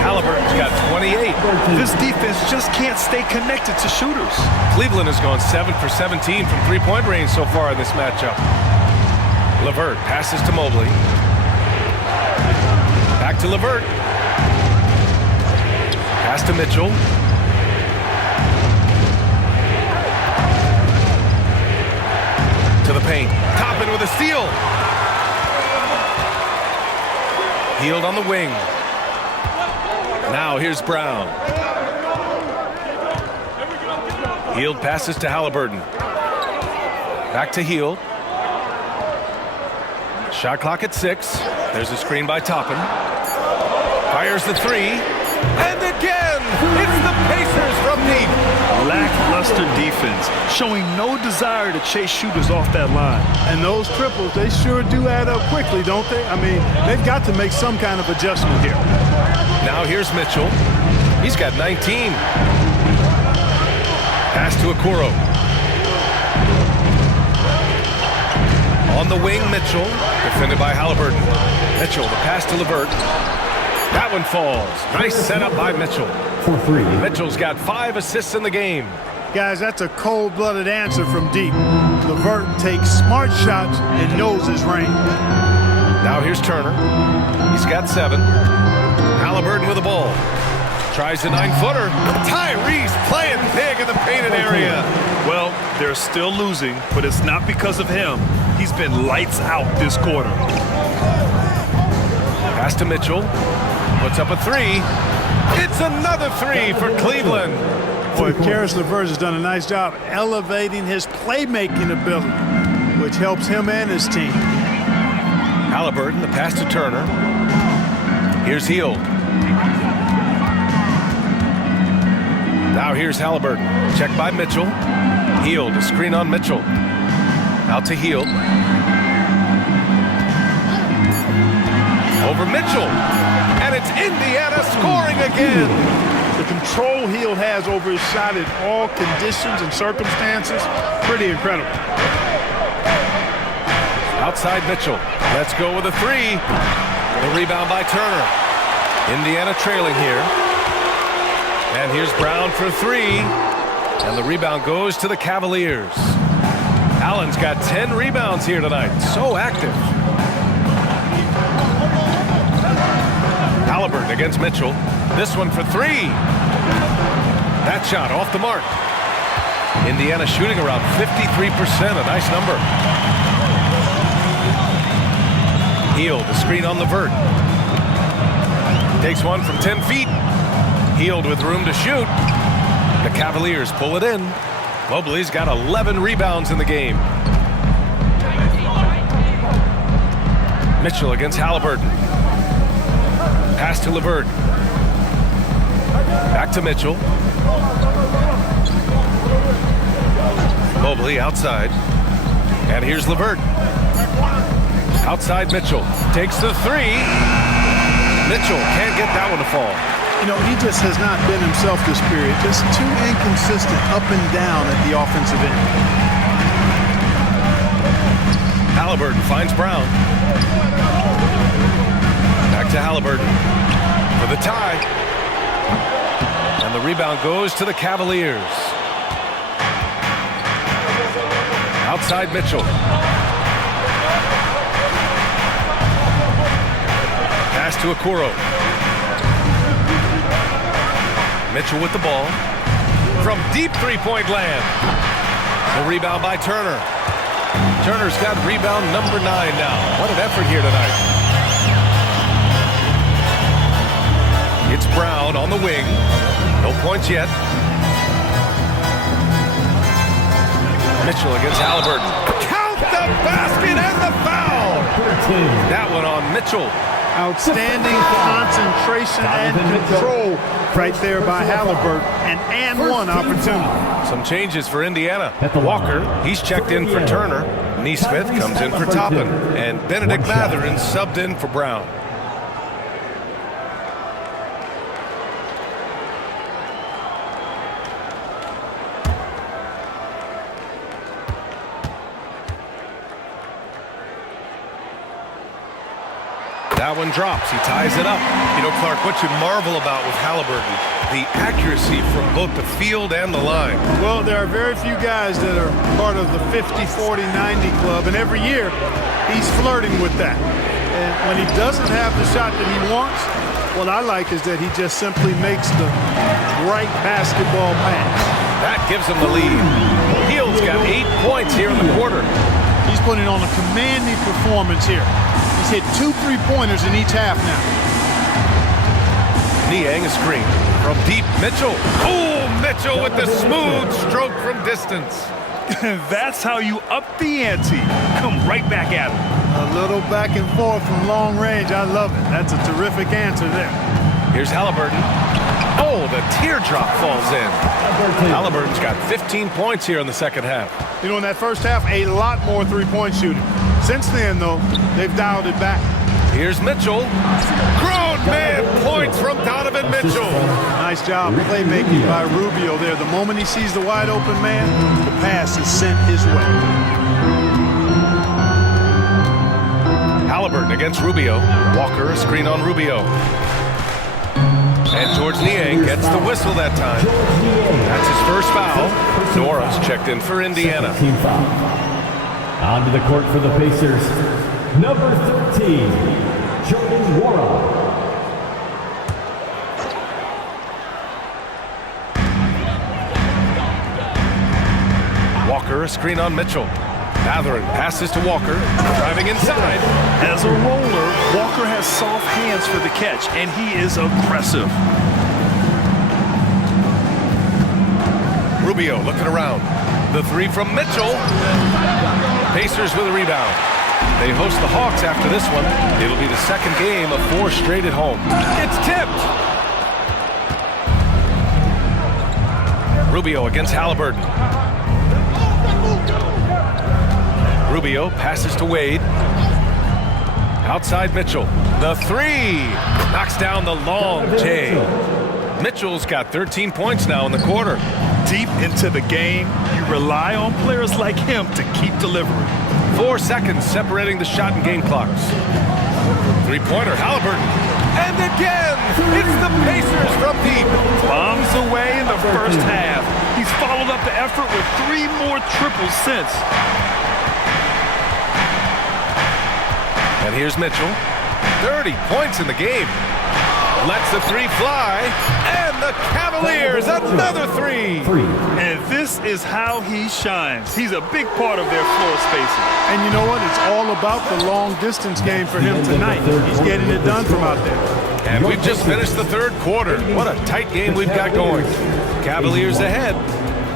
Halliburton's got 28. This defense just can't stay connected to shooters. Cleveland has gone 7 for 17 from three-point range so far in this matchup. LeVert passes to Mobley. Back to LeVert. Pass to Mitchell. To the paint. Toppin with a steal. Hield on the wing. Now here's Brown. Hield passes to Halliburton. Back to Hield. Shot clock at 6. There's a screen by Toppin. Fires the 3. And again, it's the Pacers from deep. Lackluster defense, showing no desire to chase shooters off that line. And those triples, they sure do add up quickly, don't they? I mean, they've got to make some kind of adjustment here. Now here's Mitchell. He's got 19. Pass to Okoro. On the wing, Mitchell. Defended by Halliburton. Mitchell, the pass to LeVert. That one falls. Nice setup by Mitchell. For 3. Mitchell's got 5 assists in the game. Guys, that's a cold-blooded answer from deep. LeVert takes smart shots and knows his range. Now here's Turner. He's got 7. Halliburton with the ball. Tries a 9-footer. Tyrese playing big in the painted area. Well, they're still losing, but it's not because of him. He's been lights out this quarter. Pass to Mitchell. Puts up a 3. It's another 3 for Cleveland. Boy, Karis LeVert has done a nice job elevating his playmaking ability, which helps him and his team. Halliburton, the pass to Turner. Here's Hield. Now here's Halliburton. Checked by Mitchell. Hield, a screen on Mitchell. Out to Hield. Over Mitchell. And it's Indiana scoring again. The control Hield has over his shot in all conditions and circumstances, pretty incredible. Outside Mitchell. Let's go with a 3. The rebound by Turner. Indiana trailing here. And here's Brown for 3. And the rebound goes to the Cavaliers. Allen's got 10 rebounds here tonight. So active. Halliburton against Mitchell. This one for 3. That shot off the mark. Indiana shooting around 53%. A nice number. Hield, the screen on LeVert. Takes one from 10 feet. Hield with room to shoot. The Cavaliers pull it in. Mobley's got 11 rebounds in the game. Mitchell against Halliburton. Pass to LeVert. Back to Mitchell. Mobley outside. And here's LeVert. Outside Mitchell. Takes the 3. Mitchell can't get that one to fall. You know, he just has not been himself this period. Just too inconsistent up and down at the offensive end. Halliburton finds Brown. Back to Halliburton for the tie. And the rebound goes to the Cavaliers. Outside Mitchell. Pass to Okoro. Mitchell with the ball. From deep three-point land. The rebound by Turner. Turner's got rebound number 9 now. What an effort here tonight. It's Brown on the wing. No points yet. Mitchell against Halliburton. Count Mitchell. Outstanding concentration and control right there by Halliburton. And one opportunity. Some changes for Indiana. Walker, he's checked in for Turner. Neesmith comes in for Toppin. And Benedict Matherin subbed in for Brown. That one drops. He ties it up. You know, Clark, what you marvel about with Halliburton, the accuracy from both the field and the line. Well, there are very few guys that are part of the 50, 40, 90 club, and every year he's flirting with that. And when he doesn't have the shot that he wants, what I like is that he just simply makes the right basketball pass. That gives him the lead. Hield's got 8 points here in the quarter. He's putting on a commanding performance here. He's hit 2 3-pointers in each half now. Niang a screen from deep. Mitchell. Oh, Mitchell with the smooth stroke from distance. That's how you up the ante. Come right back at him. A little back and forth from long range. I love it. That's a terrific answer there. Here's Halliburton. Oh, the teardrop falls in. Halliburton's got 15 points here in the second half. You know, in that first half, a lot more three-point shooting. Since then, though, they've dialed it back. Here's Mitchell. Grown man points from Donovan Mitchell. Nice job playmaking by Rubio there. The moment he sees the wide open man, the pass is sent his way. Halliburton against Rubio. Walker, a screen on Rubio. And George Niang gets the whistle that time. That's his first foul. Nora's checked in for Indiana. Onto the court for the Pacers, number 13, Jordan Nwora. Walker, a screen on Mitchell. Matherin passes to Walker, driving inside. As a roller, Walker has soft hands for the catch, and he is aggressive. Rubio looking around. The three from Mitchell. Pacers with a rebound. They host the Hawks after this one. It'll be the second game of 4 straight at home. It's tipped. Rubio against Halliburton. Rubio passes to Wade. Outside Mitchell. The three. Knocks down the long J. Mitchell's got 13 points now in the quarter. Deep into the game, you rely on players like him to keep delivering. 4 seconds separating the shot and game clocks. Three-pointer, Halliburton. And again, it's the Pacers from deep. Bombs away in the first half. He's followed up the effort with 3 more triples since. And here's Mitchell. 30 points in the game. Lets the three fly. And the Cavaliers, another three. And this is how he shines. He's a big part of their floor spacing. And you know what? It's all about the long distance game for him tonight. He's getting it done from out there. And we've just finished the third quarter. What a tight game we've got going. Cavaliers ahead,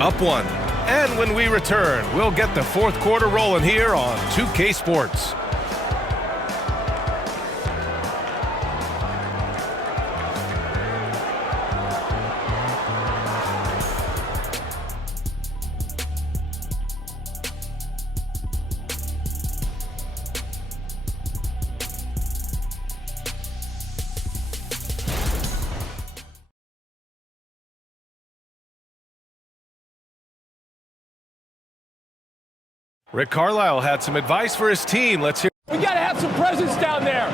up 1. And when we return, we'll get the fourth quarter rolling here on 2K Sports. Rick Carlisle had some advice for his team. Let's hear. We got to have some presence down there.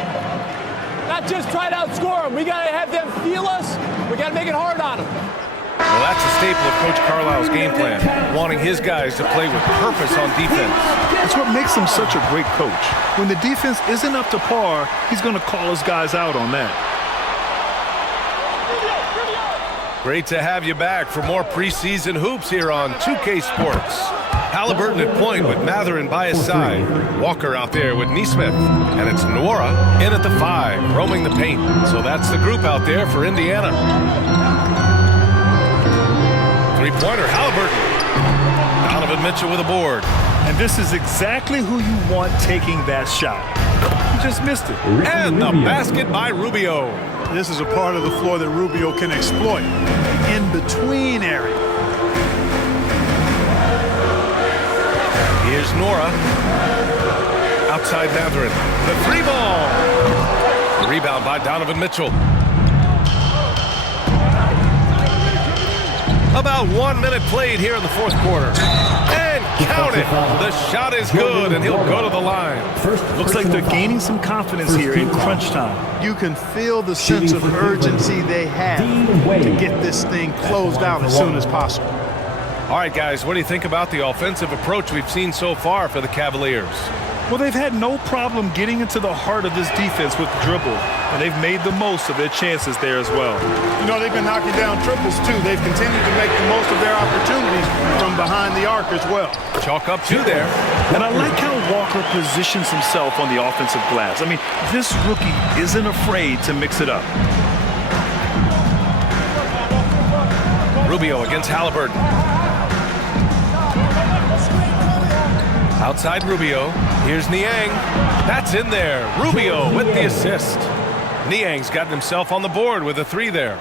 Not just try to outscore them. We got to have them feel us. We got to make it hard on them. Well, that's a staple of Coach Carlisle's game plan, wanting his guys to play with purpose on defense. That's what makes him such a great coach. When the defense isn't up to par, he's going to call his guys out on that. Great to have you back for more preseason hoops here on 2K Sports. Halliburton at point with Matherin by his side. Walker out there with Neesmith. And it's Nwora in at the 5, roaming the paint. So that's the group out there for Indiana. Three-pointer, Halliburton. Donovan Mitchell with a board. And this is exactly who you want taking that shot. He just missed it. And the basket by Rubio. This is a part of the floor that Rubio can exploit. In between area. Here's Nora. Outside Matherin. The three ball. Rebound by Donovan Mitchell. About 1 minute played here in the fourth quarter. And count it. The shot is good, and he'll go to the line. Looks like they're gaining some confidence here in crunch time. You can feel the sense of urgency they have to get this thing closed out as soon as possible. All right, guys, what do you think about the offensive approach we've seen so far for the Cavaliers? Well, they've had no problem getting into the heart of this defense with dribble, and they've made the most of their chances there as well. You know, they've been knocking down triples, too. They've continued to make the most of their opportunities from behind the arc as well. Chalk up two there. And I like how Walker positions himself on the offensive glass. I mean, this rookie isn't afraid to mix it up. Rubio against Halliburton. Outside Rubio. Here's Niang. That's in there. Rubio with the assist. Niang's gotten himself on the board with a three there.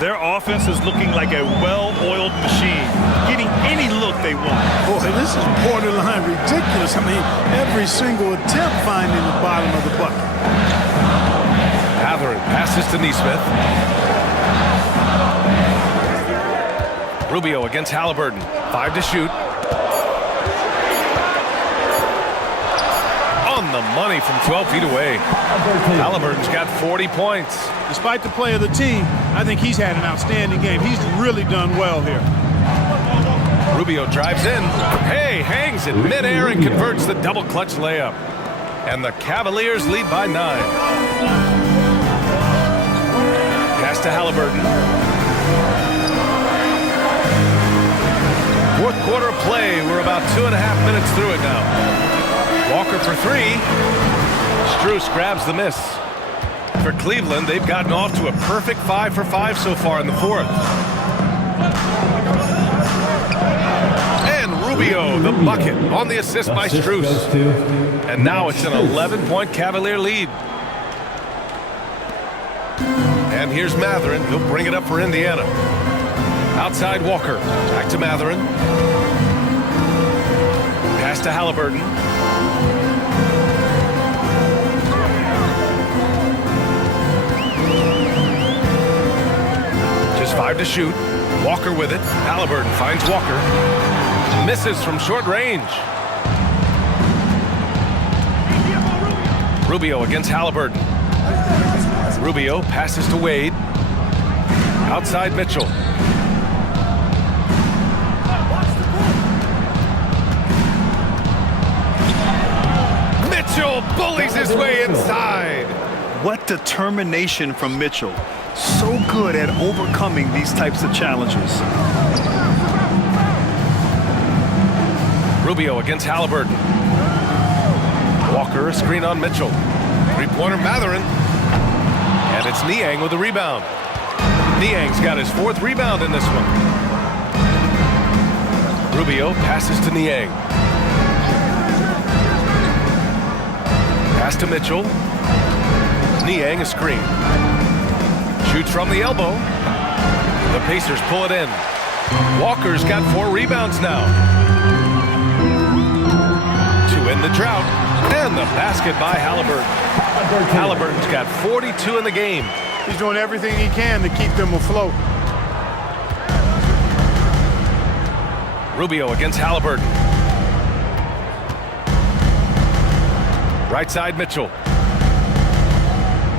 Their offense is looking like a well-oiled machine, getting any look they want. Boy, this is borderline ridiculous. I mean, every single attempt finding the bottom of the bucket. Matherin passes to Nesmith. Rubio against Halliburton. 5 to shoot. On the money from 12 feet away. Halliburton's got 40 points. Despite the play of the team, I think he's had an outstanding game. He's really done well here. Rubio drives in. Hey, hangs in midair and converts the double clutch layup. And the Cavaliers lead by 9. Pass to Halliburton. Fourth quarter of play. We're about 2.5 minutes through it now. Walker for three. Strus grabs the miss. For Cleveland, they've gotten off to a perfect 5 for 5 so far in the fourth. And Rubio, the bucket, on the assist by Strus. And now it's an 11-point Cavalier lead. And here's Matherin. He'll bring it up for Indiana. Outside Walker. Back to Matherin. Pass to Halliburton. Just 5 to shoot. Walker with it. Halliburton finds Walker. Misses from short range. Rubio against Halliburton. Rubio passes to Wade. Outside Mitchell. Mitchell bullies his way inside. What determination from Mitchell. So good at overcoming these types of challenges. Rubio against Halliburton. Walker, a screen on Mitchell. Three-pointer Matherin. And it's Niang with the rebound. Niang's got his 4th rebound in this one. Rubio passes to Niang. Pass to Mitchell. Niang a screen. Shoots from the elbow. The Pacers pull it in. Walker's got 4 rebounds now. To end the drought. And the basket by Halliburton. Halliburton's got 42 in the game. He's doing everything he can to keep them afloat. Rubio against Halliburton. Right side Mitchell.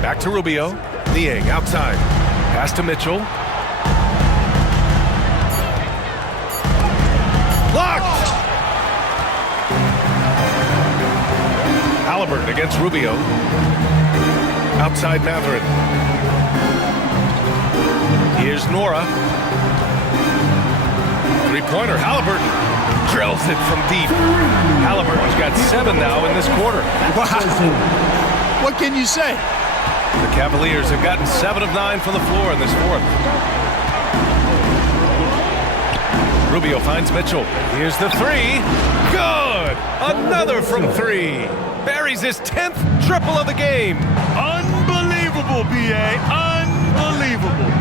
Back to Rubio. Niang outside. Pass to Mitchell. Blocked! Halliburton against Rubio. Outside Matherin. Here's Nora. Three-pointer. Halliburton drills it from deep. Halliburton's got 7 now in this quarter. Wow. What can you say? The Cavaliers have gotten 7 of 9 from the floor in this fourth. Rubio finds Mitchell. Here's the three. Good! good. Another from three. Buries his 10th triple of the game. Unbelievable, B.A. Unbelievable.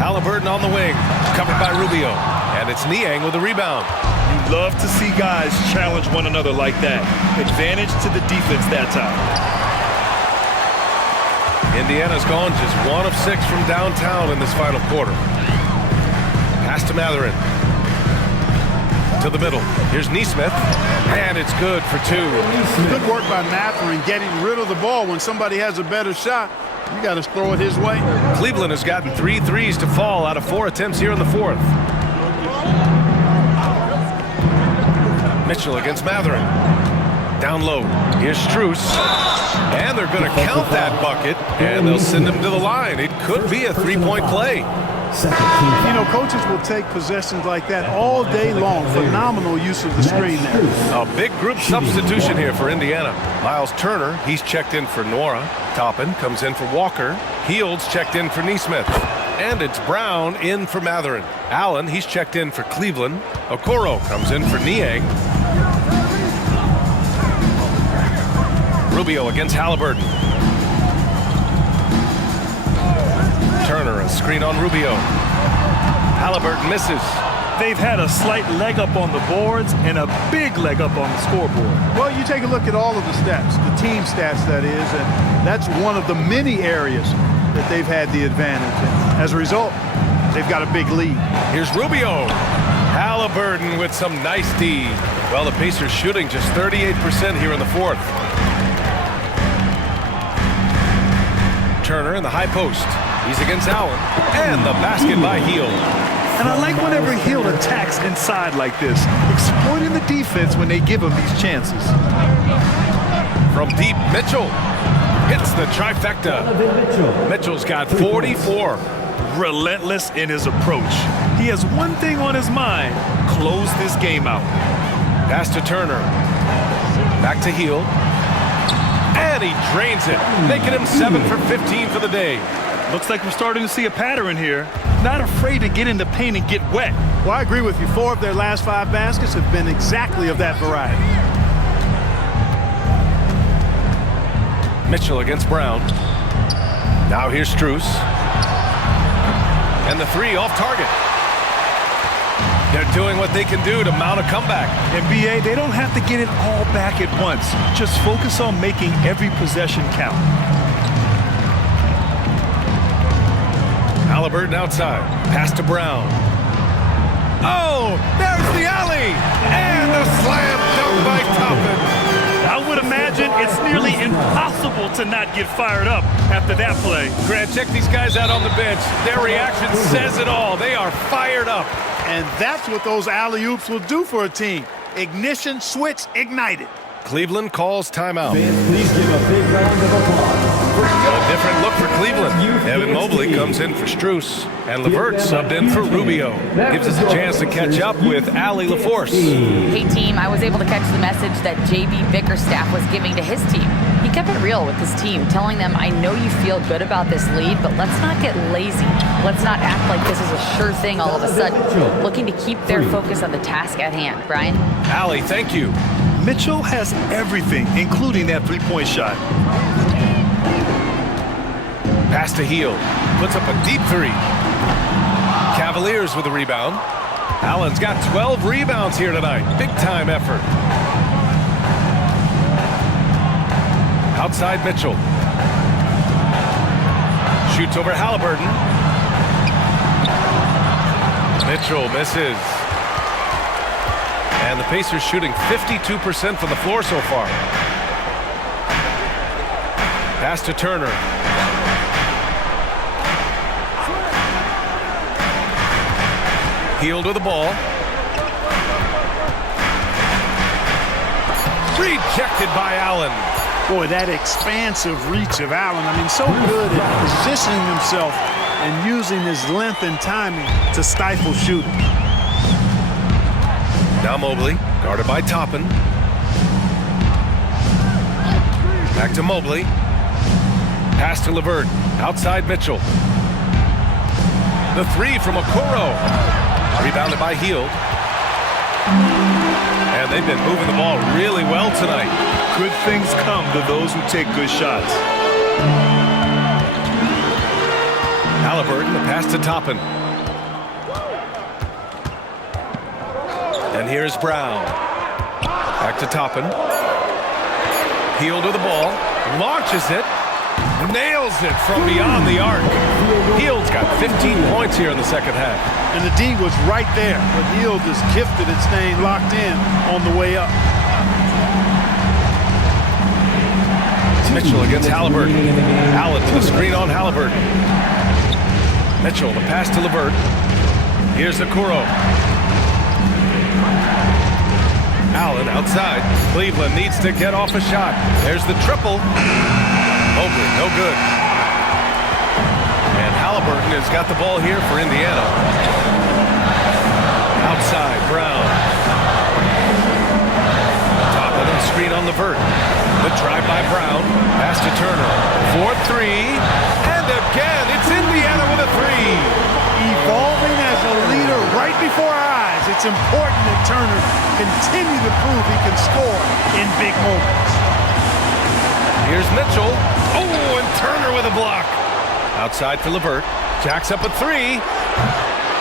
Halliburton on the wing, covered by Rubio. And it's Niang with the rebound. You love to see guys challenge one another like that. Advantage to the defense that time. Indiana's gone just 1 of 6 from downtown in this final quarter. Pass to Matherin. To the middle. Here's Nesmith. And it's good for 2. Good work by Matherin getting rid of the ball. When somebody has a better shot, you got to throw it his way. Cleveland has gotten 3 threes to fall out of 4 attempts here in the 4th. Mitchell against Matherin. Down low. Here's Strus. And they're going to count that bucket, and they'll send him to the line. It could be a 3-point play. You know, coaches will take possessions like that all day long. Phenomenal use of the screen there. A big group substitution here for Indiana. Miles Turner, he's checked in for Nora. Toppin comes in for Walker. Heald's checked in for Nesmith. And it's Brown in for Matherin. Allen, he's checked in for Cleveland. Okoro comes in for Niang. Rubio against Halliburton. Turner, a screen on Rubio. Halliburton misses. They've had a slight leg up on the boards and a big leg up on the scoreboard. Well, you take a look at all of the stats, the team stats that is, and that's one of the many areas that they've had the advantage. And as a result, they've got a big lead. Here's Rubio. Halliburton with some nice D. Well, the Pacers shooting just 38% here in the 4th. Turner in the high post. He's against Allen. And the basket by Hield. And I like whenever Hield attacks inside like this, exploiting the defense when they give him these chances. From deep, Mitchell hits the trifecta. Mitchell's got 44. Relentless in his approach. He has one thing on his mind: close this game out. Pass to Turner. Back to Hield. And he drains it, making him 7 for 15 for the day. Looks like we're starting to see a pattern here. Not afraid to get in the paint and get wet. Well, I agree with you. 4 of their last 5 baskets have been exactly of that variety. Mitchell against Brown. Now here's Strus. And the 3 off target. They're doing what they can do to mount a comeback. And BA, they don't have to get it all back at once. Just focus on making every possession count. Halliburton outside. Pass to Brown. Oh, there's the alley. And the slam dunk by Toppin. I would imagine it's nearly impossible to not get fired up after that play. Grant, check these guys out on the bench. Their reaction says it all. They are fired up. And that's what those alley-oops will do for a team. Ignition, switch, ignited. Cleveland calls timeout. Fans, please give a big round of applause. A different look for Cleveland. Evan Mobley comes in for Strus. And LeVert subbed in for Rubio. Gives us a chance to catch up with Allie LaForce. Hey, team, I was able to catch the message that J.B. Bickerstaff was giving to his team. He kept it real with his team, telling them, I know you feel good about this lead, but let's not get lazy. Let's not act like this is a sure thing all of a sudden. Looking to keep their focus on the task at hand. Brian? Allie, thank you. Mitchell has everything, including that three-point shot. Pass to Hield. Puts up a deep 3. Cavaliers with the rebound. Allen's got 12 rebounds here tonight. Big-time effort. Outside Mitchell. Shoots over Halliburton. Mitchell misses. And the Pacers shooting 52% from the floor so far. Pass to Turner. Hield with the ball. Rejected by Allen. Boy, that expansive reach of Allen. I mean, so good at positioning himself and using his length and timing to stifle shooting. Now Mobley, guarded by Toppin. Back to Mobley. Pass to LeVert. Outside Mitchell. The 3 from Okoro. Rebounded by Hield. And they've been moving the ball really well tonight. Good things come to those who take good shots. Halliburton, the pass to Toppin. And here's Brown. Back to Toppin. Hield with the ball. Launches it. Nails it from beyond the arc. Hield's got 15 points here in the second half. And the D was right there, but Hield is gifted at staying locked in on the way up. Mitchell against Halliburton. Allen to the screen on Halliburton. Mitchell, the pass to LeVert. Here's Okoro. Allen outside. Cleveland needs to get off a shot. There's the triple. Mobley, no good. And Halliburton has got the ball here for Indiana. Outside, Brown. Top of the screen on LeVert. The drive by Brown. Pass to Turner. 4-3. And again, it's Indiana with a three. Evolving as a leader right before our eyes. It's important that Turner continue to prove he can score in big moments. Here's Mitchell. Oh, and Turner with a block. Outside for LeVert. Jacks up a three.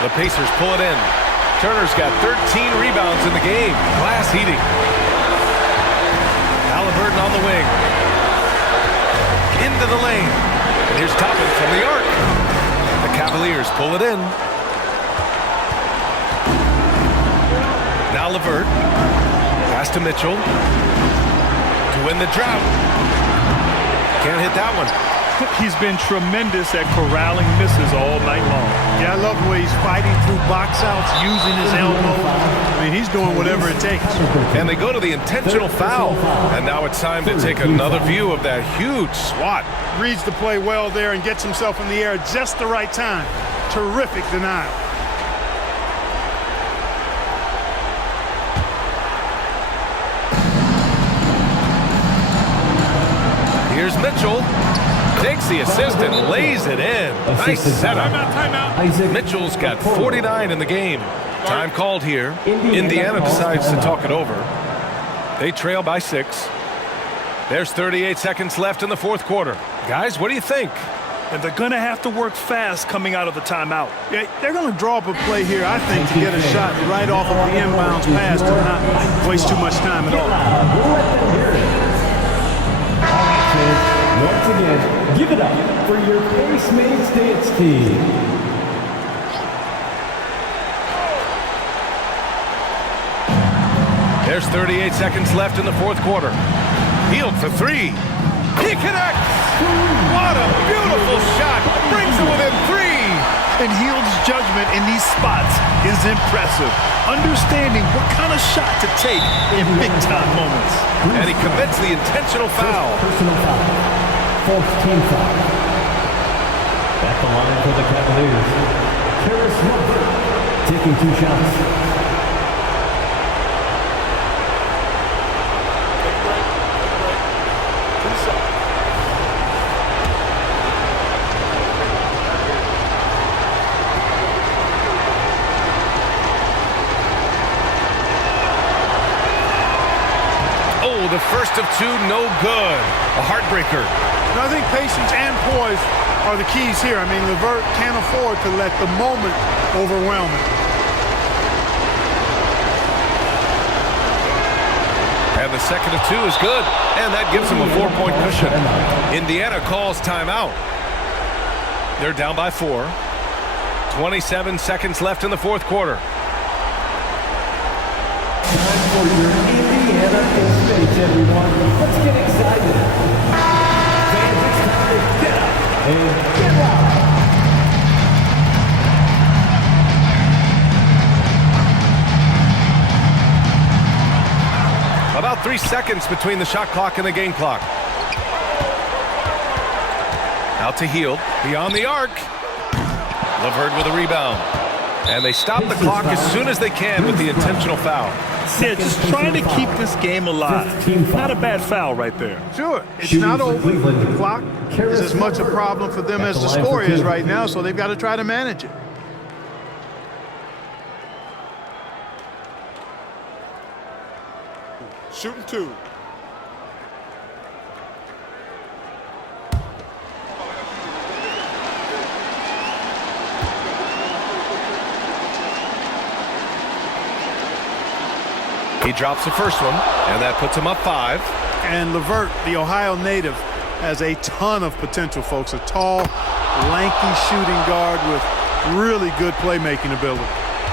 The Pacers pull it in. Turner's got 13 rebounds in the game. Glass heating. Halliburton on the wing. Into the lane. And here's Toppin from the arc. The Cavaliers pull it in. Now LeVert. Pass to Mitchell. To win the drought. Can't hit that one. He's been tremendous at corralling misses all night long. Yeah, I love the way he's fighting through box outs, using his elbow. I mean, he's doing whatever it takes. And they go to the intentional foul. And now it's time to take another view of that huge swat. Reads the play well there and gets himself in the air at just the right time. Terrific denial. Here's Mitchell. Takes the assist and lays it in. Nice setup. Timeout. Mitchell's got 49 in the game. Time called here. Indiana decides to talk it over. They trail by 6. There's 38 seconds left in the fourth quarter. Guys, what do you think? And they're going to have to work fast coming out of the timeout. Yeah, they're going to draw up a play here, I think, to get a shot right off of the inbounds pass to not waste too much time at all. Once again, give it up for your Pace-Mates dance team. There's 38 seconds left in the fourth quarter. Hield for three. He connects. What a beautiful shot. Brings him within 3. And Hield's judgment in these spots is impressive. Understanding what kind of shot to take in big-time moments. And he commits the intentional foul. Personal foul. Fourth team foul. At the line for the Cavaliers, Karis LeVert taking 2 shots. The first of 2, no good. A heartbreaker. And I think patience and poise are the keys here. I mean, LeVert can't afford to let the moment overwhelm him. And the second of 2 is good. And that gives him a 4-point cushion. Indiana calls timeout. They're down by 4. 27 seconds left in the fourth quarter. Time for your Indiana Pace-Mates, everyone. Let's get excited. Fans, it's time to get up and get loud. About 3 seconds between the shot clock and the game clock. Out to Hield, beyond the arc. LeVert with a rebound. And they stop the clock as soon as they can with the intentional foul. Yeah, just trying to keep this game alive. Not a bad foul right there. Sure, it's not over. The clock is as much a problem for them as the score is right now, so they've got to try to manage it. Shooting 2. He drops the first one, and that puts him up 5. And Levert, the Ohio native, has a ton of potential, folks. A tall, lanky shooting guard with really good playmaking ability.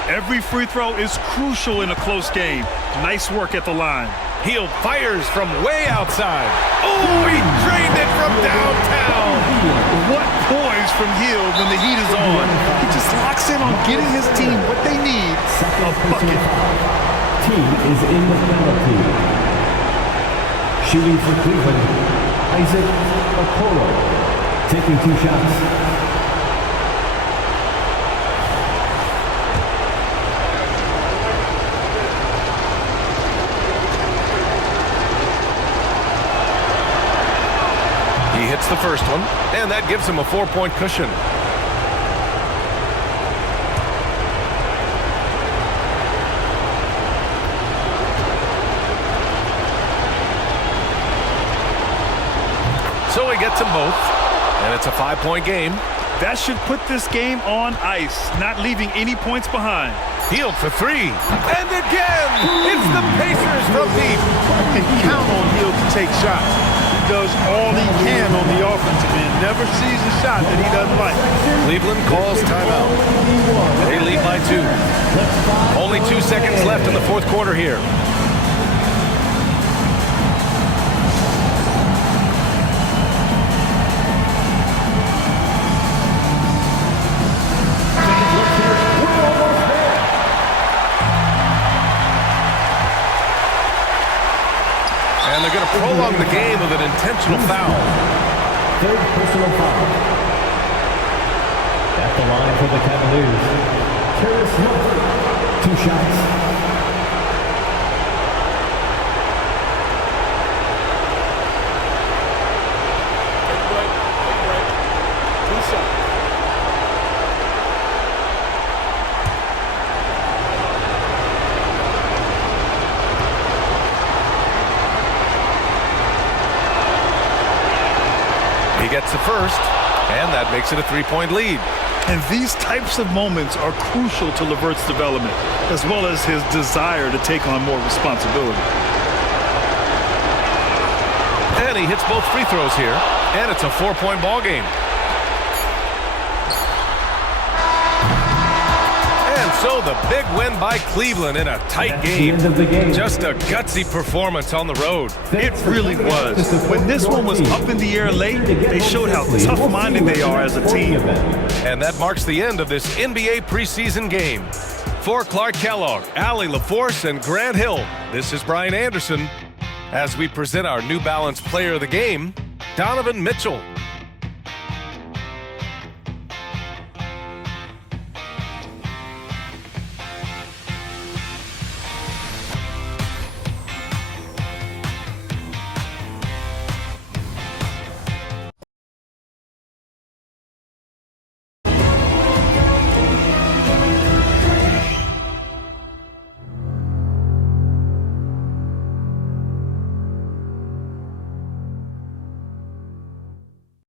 Every free throw is crucial in a close game. Nice work at the line. Hield fires from way outside. Oh, he drained it from downtown. What poise from Hield when the heat is on. He just locks in on getting his team what they need, a bucket. Team is in the penalty. Shooting for Cleveland, Isaac Okoro, taking 2 shots. He hits the first one, and that gives him a 4-point cushion. So he gets them both, and it's a 5-point game. That should put this game on ice, not leaving any points behind. Hield for 3, and again, it's the Pacers from deep. You can count on Hield to take shots. He does all he can on the offensive end. Never sees a shot that he doesn't like. Cleveland calls timeout. They lead by 2. Only 2 seconds left in the 4th quarter here. And they're going to prolong the game with an intentional foul. 3rd personal foul. At the line for the Cavaliers, Terrence Milford, 2 shots. He gets the first, and that makes it a 3-point lead. And these types of moments are crucial to Levert's development, as well as his desire to take on more responsibility. And he hits both free throws here, and it's a 4-point ball game. And so the big win by Cleveland in a tight game. Just a gutsy performance on the road. It really was. When this one was up in the air late, they showed how tough-minded they are as a team. And that marks the end of this NBA preseason game. For Clark Kellogg, Allie LaForce, and Grant Hill, this is Brian Anderson as we present our New Balance Player of the Game, Donovan Mitchell.